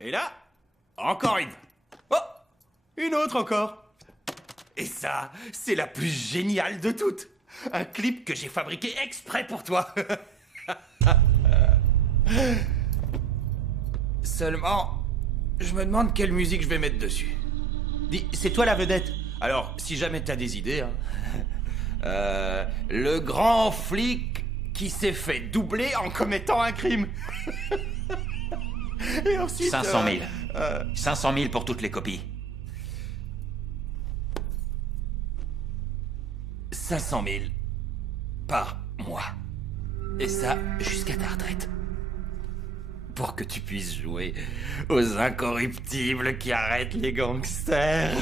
Et là, encore une. Oh, une autre encore. Et ça, c'est la plus géniale de toutes. Un clip que j'ai fabriqué exprès pour toi. Seulement, je me demande quelle musique je vais mettre dessus. Dis, c'est toi la vedette. Alors, si jamais t'as des idées, hein. Le grand flic qui s'est fait doubler en commettant un crime. Et ensuite... 500 000. 500 000 pour toutes les copies. 500 000 par mois. Et ça, jusqu'à ta retraite. Pour que tu puisses jouer aux incorruptibles qui arrêtent les gangsters.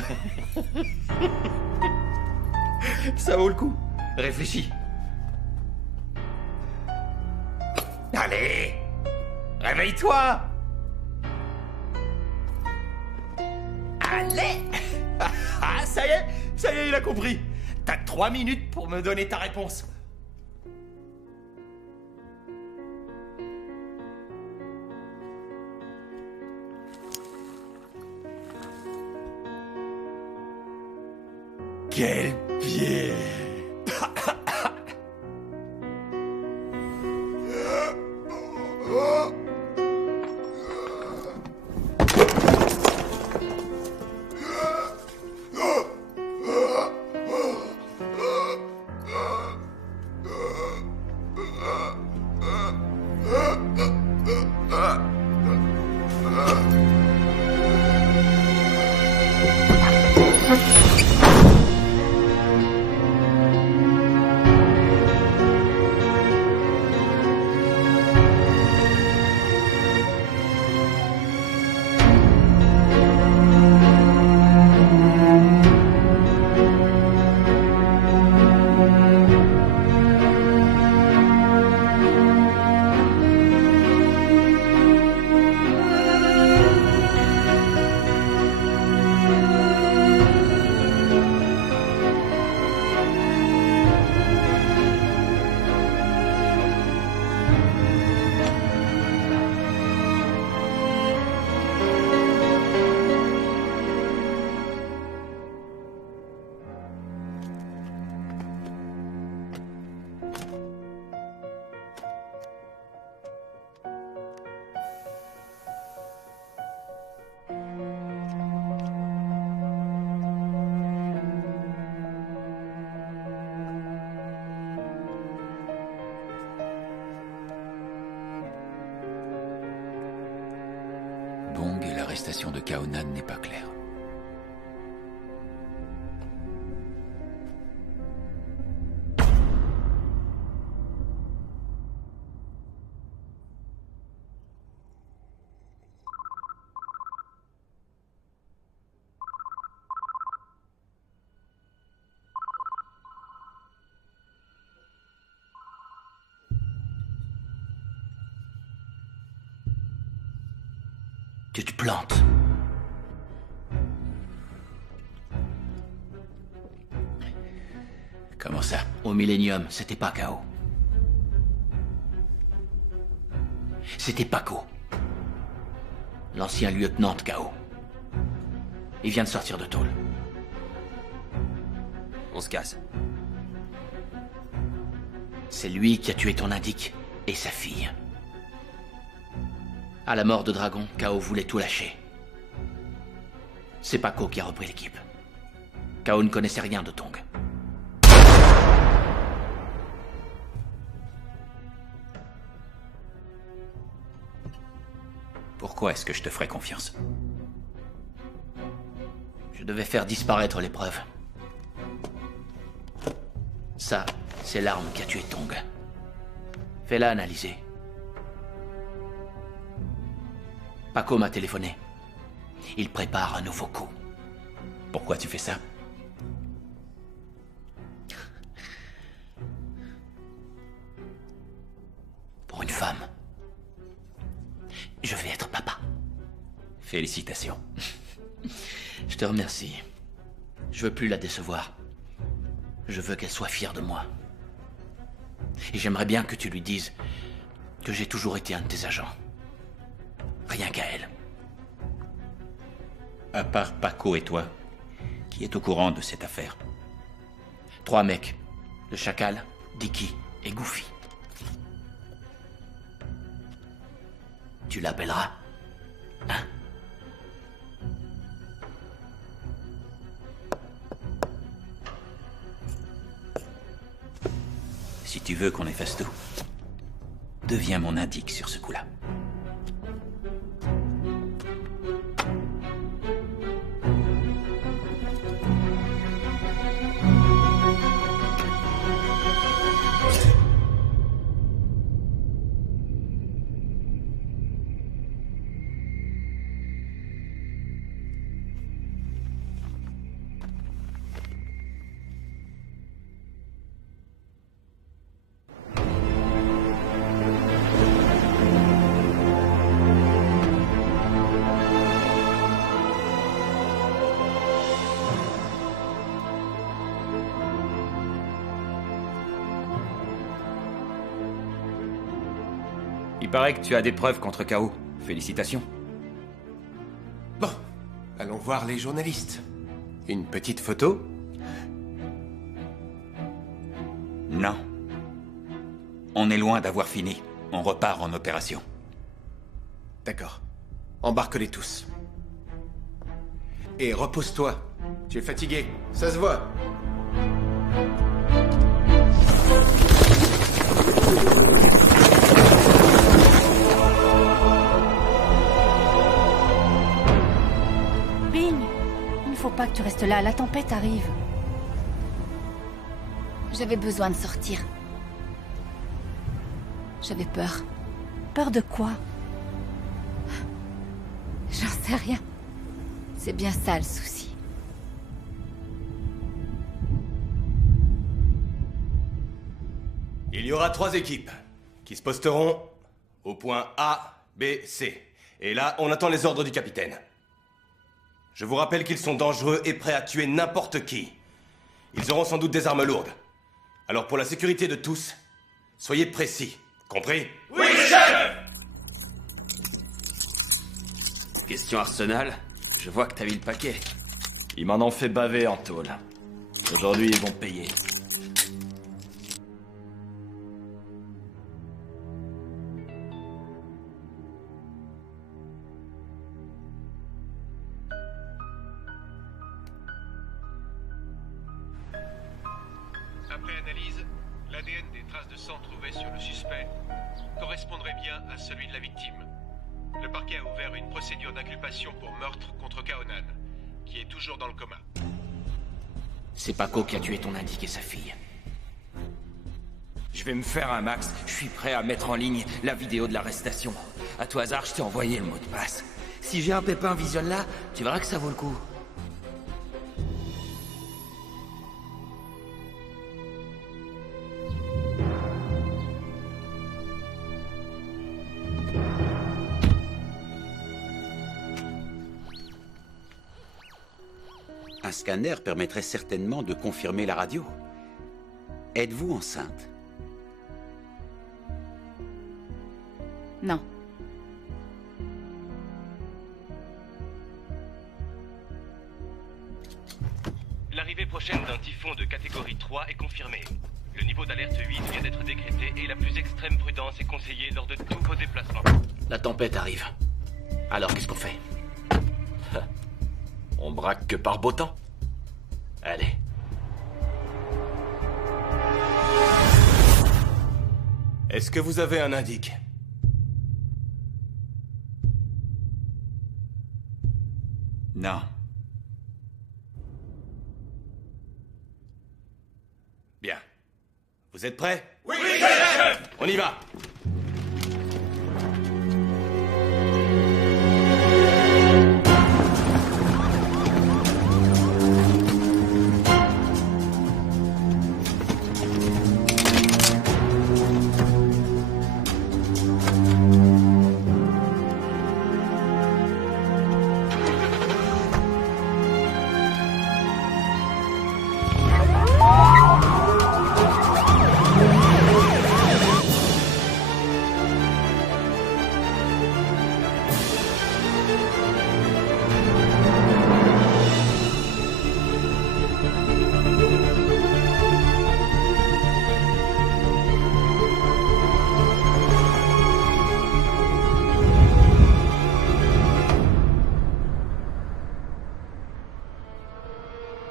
Ça vaut le coup. Réfléchis. Allez, réveille-toi. Allez. Ah, ça y est, il a compris. T'as 3 minutes pour me donner ta réponse. Quel pied! Bong et l'arrestation de Kaonan n'est pas claire. Tu te plantes. Comment ça? Au Millennium, c'était pas K.O. C'était Paco. L'ancien lieutenant de K.O. Il vient de sortir de tôle. On se casse. C'est lui qui a tué ton indique et sa fille. À la mort de Dragon, K.O. voulait tout lâcher. C'est Paco qui a repris l'équipe. K.O. ne connaissait rien de Tong. Pourquoi est-ce que je te ferais confiance? Je devais faire disparaître les preuves. Ça, c'est l'arme qui a tué Tong. Fais-la analyser. Paco m'a téléphoné. Il prépare un nouveau coup. Pourquoi tu fais ça? Pour une femme. Je vais être papa. Félicitations. Je te remercie. Je veux plus la décevoir. Je veux qu'elle soit fière de moi. Et j'aimerais bien que tu lui dises que j'ai toujours été un de tes agents. Rien qu'à elle. À part Paco et toi, qui est au courant de cette affaire? 3 mecs. Le Chacal, Dicky et Goofy. Tu l'appelleras, hein? Si tu veux qu'on efface tout, deviens mon indique sur ce coup-là. Il paraît que tu as des preuves contre K.O. Félicitations. Bon, allons voir les journalistes. Une petite photo? Non. On est loin d'avoir fini. On repart en opération. D'accord. Embarque-les tous. Et repose-toi. Tu es fatigué, ça se voit. Bing, il ne faut pas que tu restes là, la tempête arrive. J'avais besoin de sortir. J'avais peur. Peur de quoi? J'en sais rien. C'est bien ça le souci. Il y aura 3 équipes qui se posteront au point A, B, C. Et là, on attend les ordres du capitaine. Je vous rappelle qu'ils sont dangereux et prêts à tuer n'importe qui. Ils auront sans doute des armes lourdes. Alors pour la sécurité de tous, soyez précis. Compris? Oui, chef! Question Arsenal, je vois que t'as mis le paquet. Ils m'en ont fait baver en tôle. Aujourd'hui, ils vont payer. Après analyse, l'ADN des traces de sang trouvées sur le suspect correspondrait bien à celui de la victime. Le parquet a ouvert une procédure d'inculpation pour meurtre contre Kaonan, qui est toujours dans le coma. C'est Paco qui a tué ton indique et sa fille. Je vais me faire un max, je suis prêt à mettre en ligne la vidéo de l'arrestation. À tout hasard, je t'ai envoyé le mot de passe. Si j'ai un pépin, visionne-la, tu verras que ça vaut le coup. un scanner permettrait certainement de confirmer la radio. Êtes-vous enceinte? Non. L'arrivée prochaine d'un typhon de catégorie 3 est confirmée. Le niveau d'alerte 8 vient d'être décrété et la plus extrême prudence est conseillée lors de tous vos déplacements. La tempête arrive. Alors qu'est-ce qu'on fait? On braque que par beau temps? Allez. Est-ce que vous avez un indique? Non. Bien. Vous êtes prêts? Oui, chef! On y va!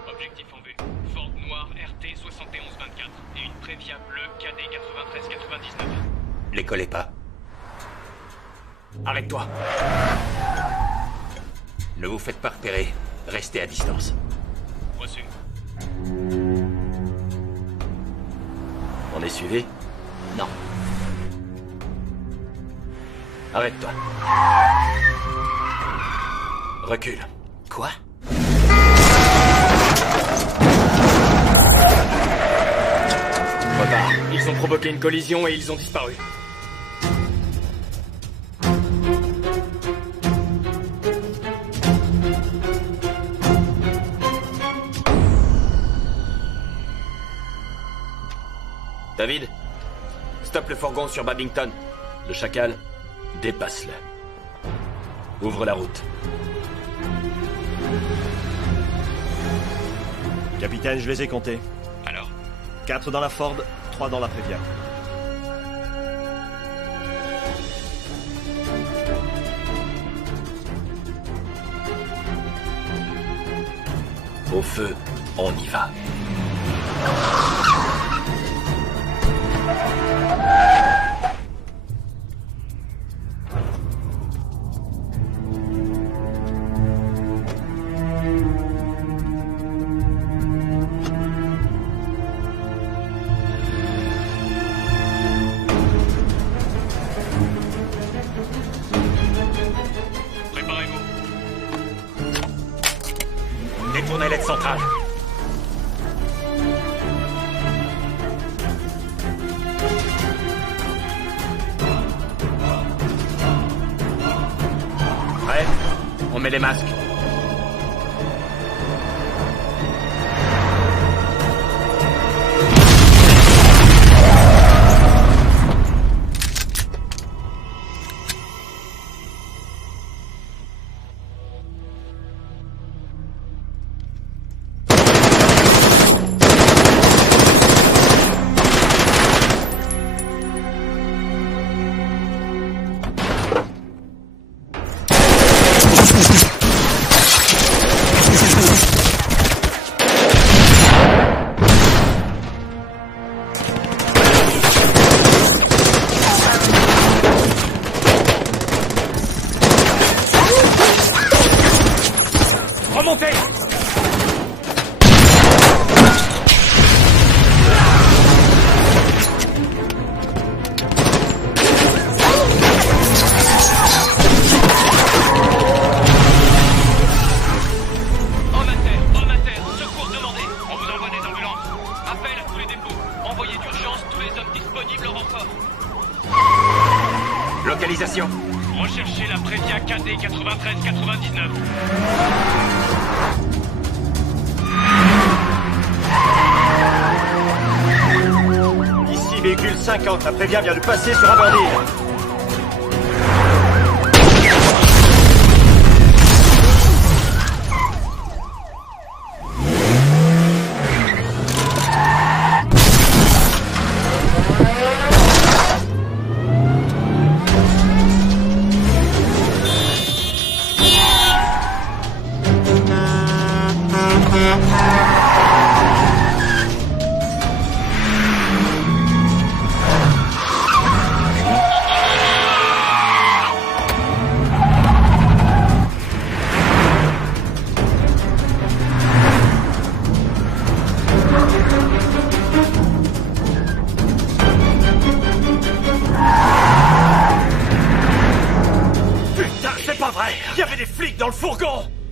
Objectif en vue. Ford noir RT 7124 et une Previa bleue KD 9399. Les collez pas. Arrête-toi. Ne vous faites pas repérer. Restez à distance. Reçu. On est suivi? Non. Arrête-toi. Recule. Quoi? Repars. Ils ont provoqué une collision et ils ont disparu. David, stoppe le fourgon sur Babington. Le chacal, dépasse-le. Ouvre la route. Capitaine, je les ai comptés. Alors? 4 dans la Ford, 3 dans la Previa. Au feu, on y va. Détournez l'aide centrale. Prêt? On met les masques. Remontez! Homme à terre, secours demandé. On vous envoie des ambulances. Appel à tous les dépôts. Envoyez d'urgence tous les hommes disponibles en renfort. Localisation. Recherchez la Previa KD 9399. véhicule 50, la Prévia vient de passer sur Aberdeen.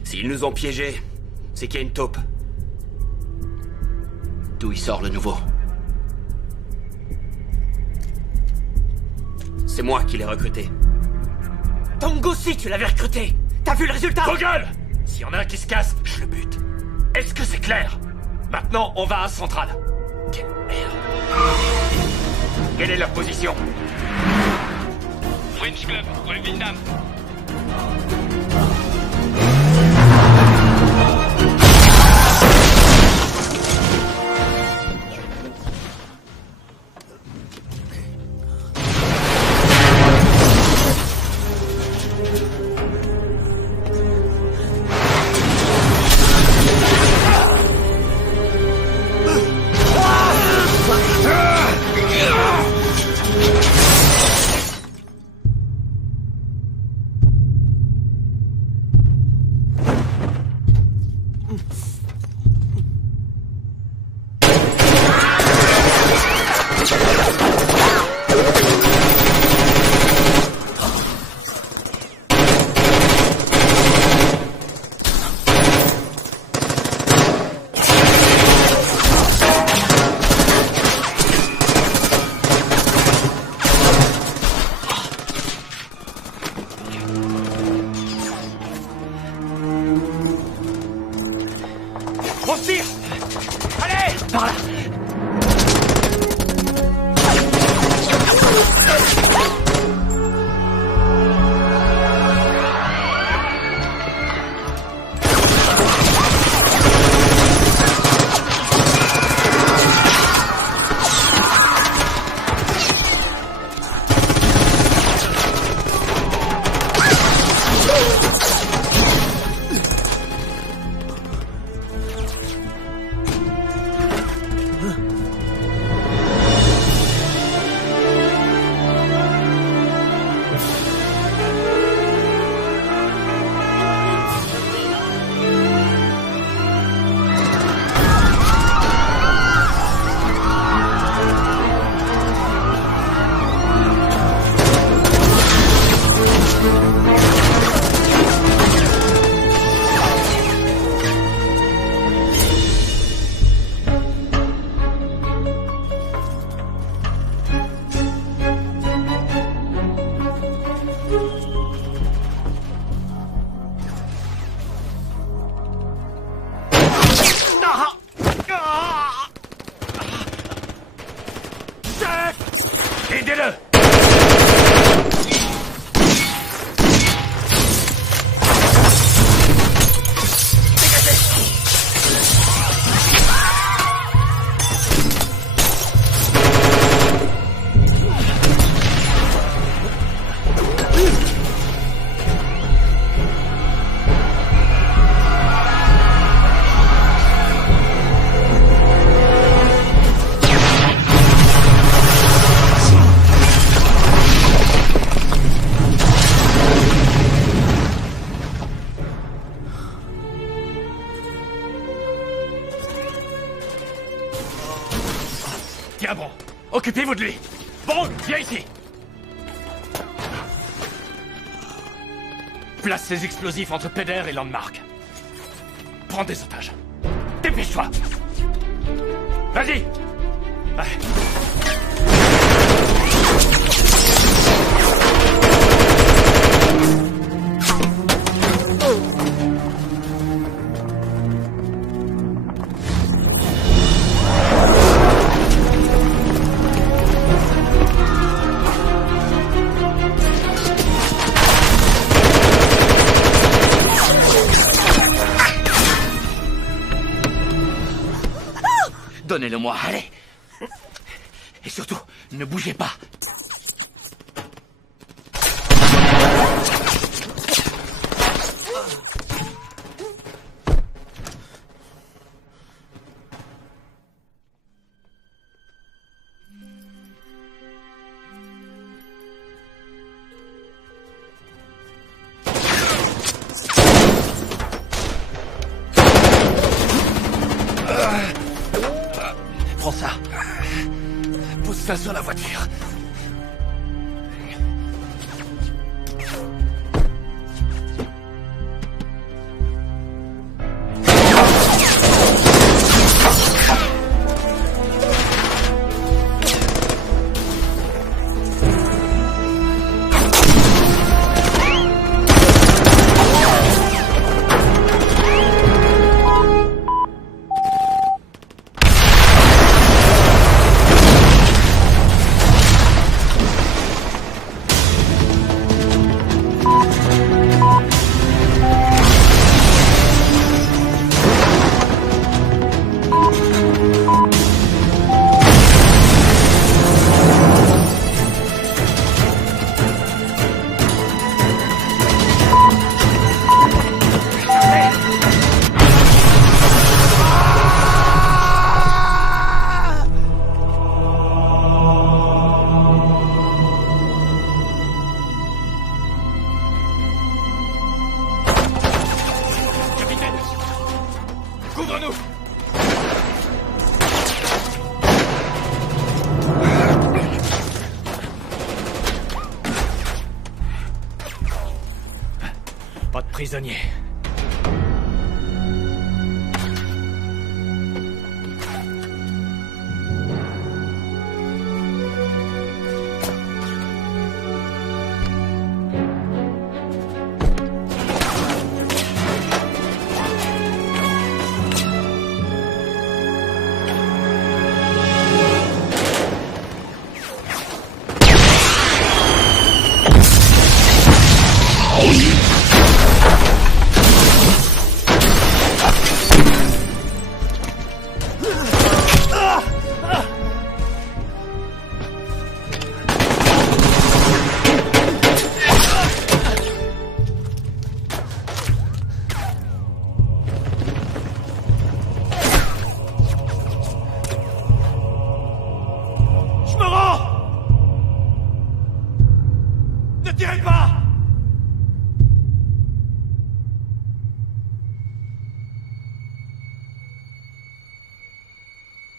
S'ils nous ont piégés, c'est qu'il y a une taupe. D'où il sort le nouveau? C'est moi qui l'ai recruté. Tongo aussi, tu l'avais recruté. T'as vu le résultat? Vos gueules! S'il y en a un qui se casse, je le bute. Est-ce que c'est clair? Maintenant, on va à Centrale. Quelle merde. Quelle est leur position? French Club, rue Windham. Tiens, Bron, occupez-vous de lui. Bron, viens ici. Place ces explosifs entre Peder et Landmark. Prends des otages. Dépêche-toi. Vas-y. Ouais. Donnez-le-moi, allez. Et surtout, ne bougez pas. Prends ça. Pose ça sur la voiture. Couvre-nous! Pas de prisonniers.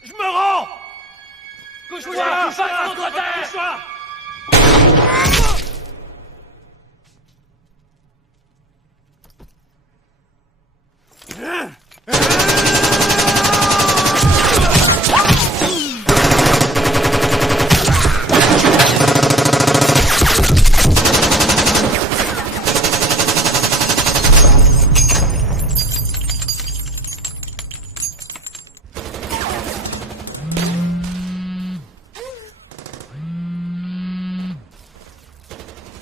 Je me rends! Couche-toi! Couche-toi contre terre! Couche-toi!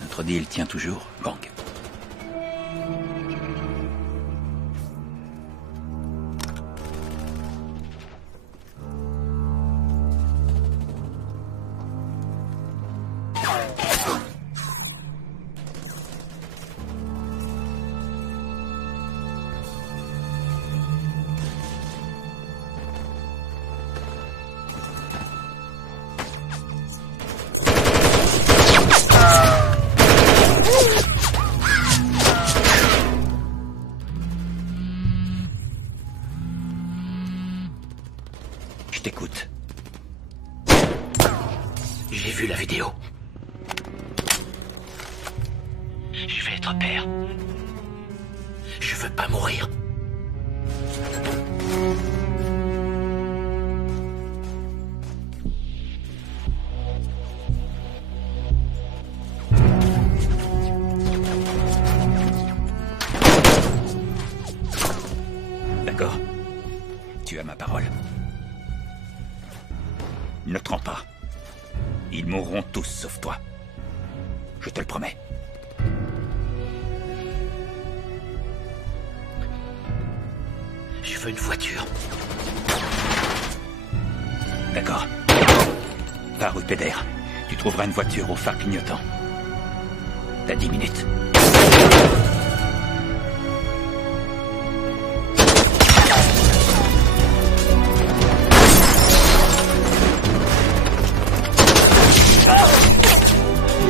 Notre deal tient toujours, Bang. Je t'écoute. J'ai vu la vidéo. Je vais être père. Je veux pas mourir. D'accord. Tu as ma parole. Ne te rends pas. Ils mourront tous sauf toi. Je te le promets. Je veux une voiture. D'accord. Va rue Pédère. Tu trouveras une voiture au phare clignotant. T'as 10 minutes.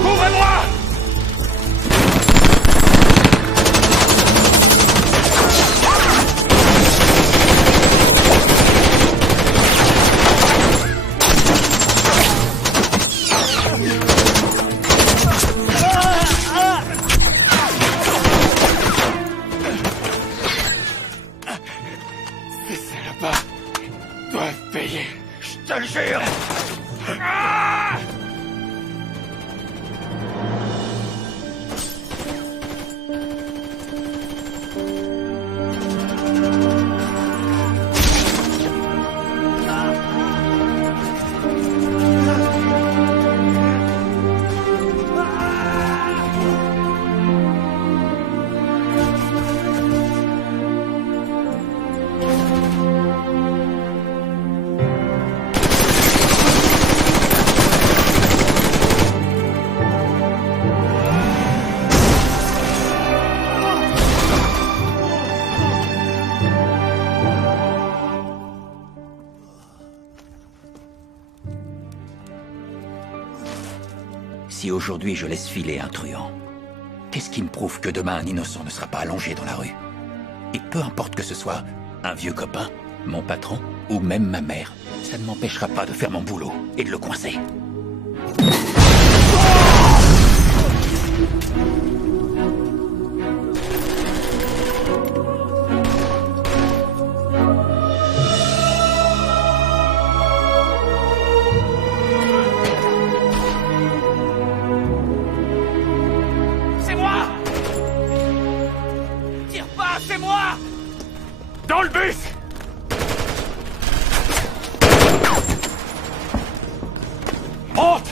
Couvrez-moi! Ces salopards doivent payer. Je te le jure. Ah! Si aujourd'hui je laisse filer un truand, qu'est-ce qui me prouve que demain un innocent ne sera pas allongé dans la rue? Et peu importe que ce soit un vieux copain, mon patron ou même ma mère, ça ne m'empêchera pas de faire mon boulot et de le coincer. C'est moi! Tire pas, c'est moi! Dans le bus! Monte!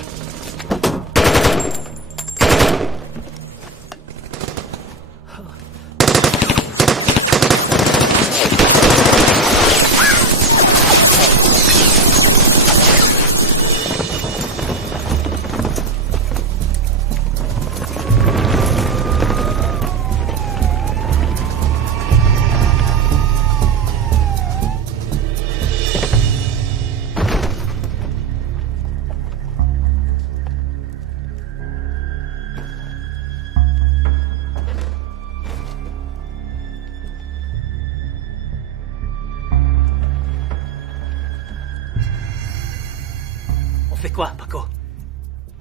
On fait quoi, Paco?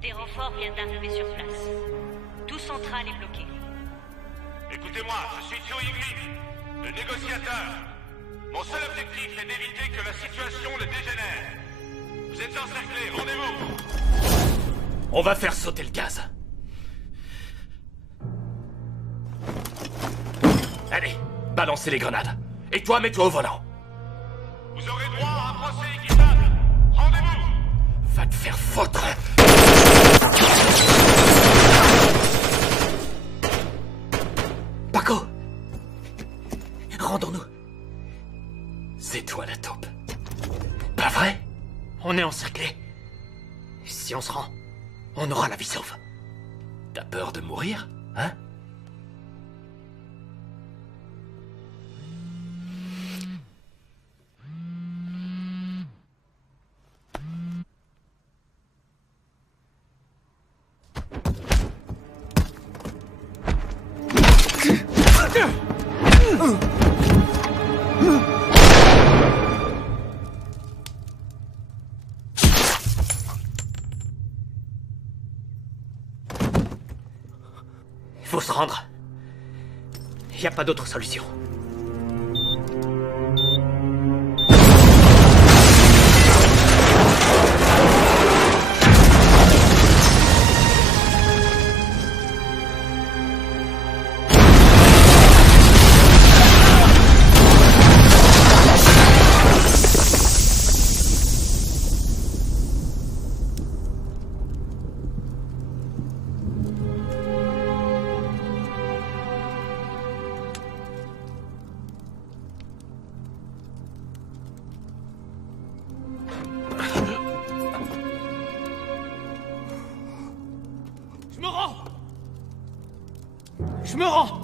Des renforts viennent d'arriver sur place. Tout central est bloqué. Écoutez-moi, je suis Tsuigli, le négociateur. Mon seul objectif est d'éviter que la situation ne dégénère. Vous êtes encerclés, rendez-vous. On va faire sauter le gaz. Allez, balancez les grenades. Et toi, mets-toi au volant. Vous aurez droit à un procès équitable. Rendez-vous. Va te faire foutre. Paco! Rendons-nous. C'est toi la taupe. Pas vrai? On est encerclés. Si on se rend, on aura la vie sauve. T'as peur de mourir, hein? Il faut se rendre. Il n'y a pas d'autre solution. Je me rends!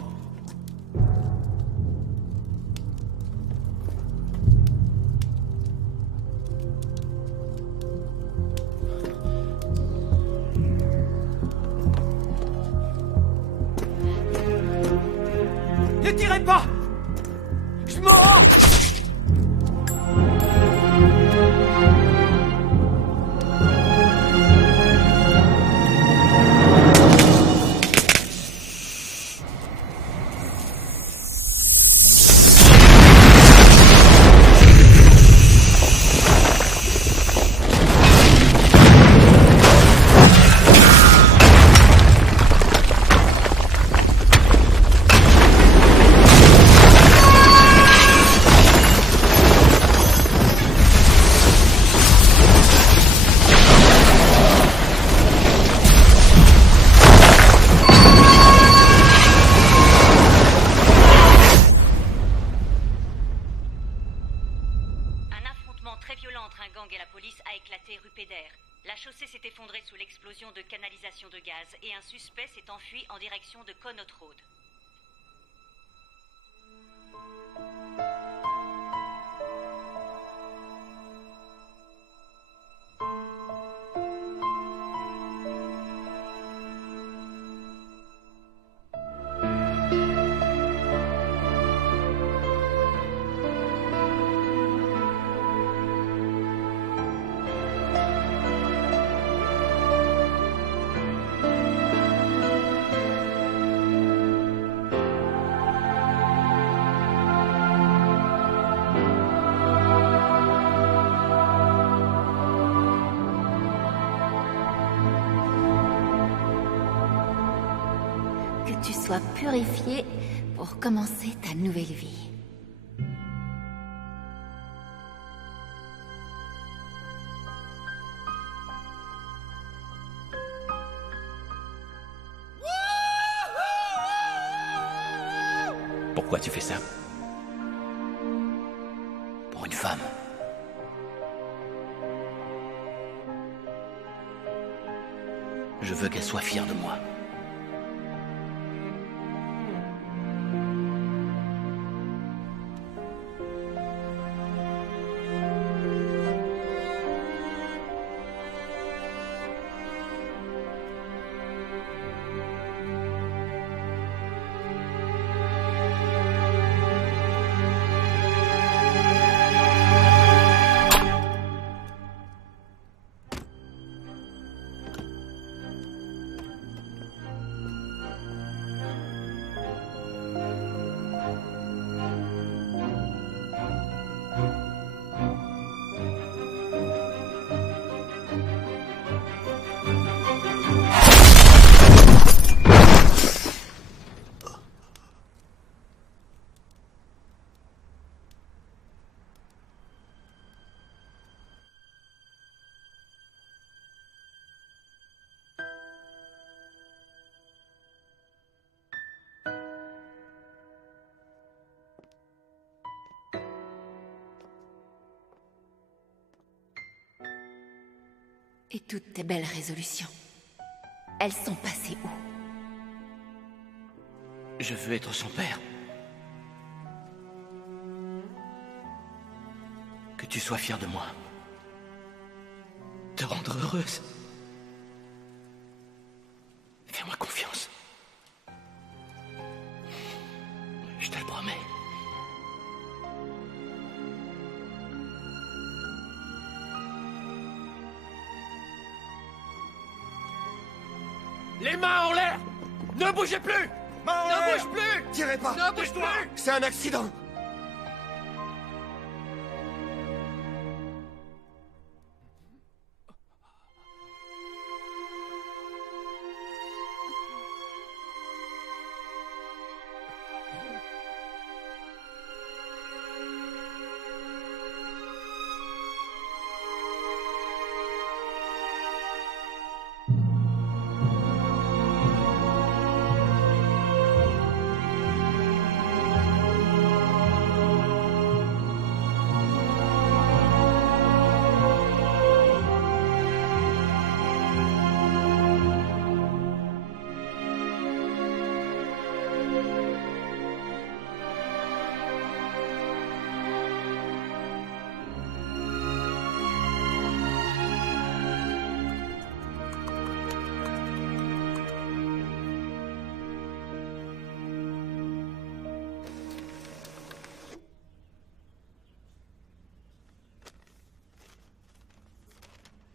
Ne tirez pas! Je me rends! De canalisation de gaz et un suspect s'est enfui en direction de Connaught Road. Que tu sois purifié pour commencer ta nouvelle vie. Pourquoi tu fais ça? Pour une femme. Je veux qu'elle soit fière de moi. Et toutes tes belles résolutions, elles sont passées où? Je veux être son père. Que tu sois fier de moi. Te rendre heureuse. Fais-moi confiance. Je te le promets. Les mains en l'air! Ne bougez plus! Ne bouge plus! Tirez pas! Ne bouge plus! C'est un accident!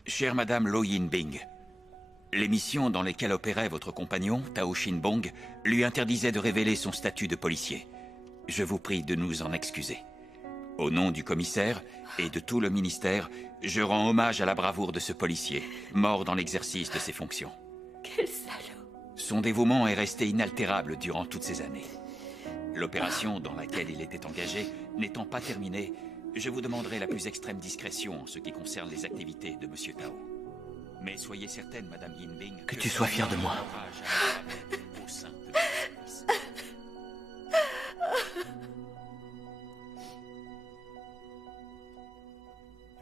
Chère Madame Lo Yinbing, les missions dans lesquelles opérait votre compagnon, Tao Shin-bong, lui interdisaient de révéler son statut de policier. Je vous prie de nous en excuser. Au nom du commissaire et de tout le ministère, je rends hommage à la bravoure de ce policier, mort dans l'exercice de ses fonctions. Quel salaud! Son dévouement est resté inaltérable durant toutes ces années. L'opération dans laquelle il était engagé n'étant pas terminée, je vous demanderai la plus extrême discrétion en ce qui concerne les activités de Monsieur Tao. Mais soyez certaine, Madame Yinbing, que tu sois fière de moi. Au sein de notre service.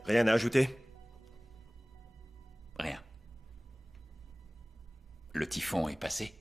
Rien à ajouter? Rien. Le typhon est passé.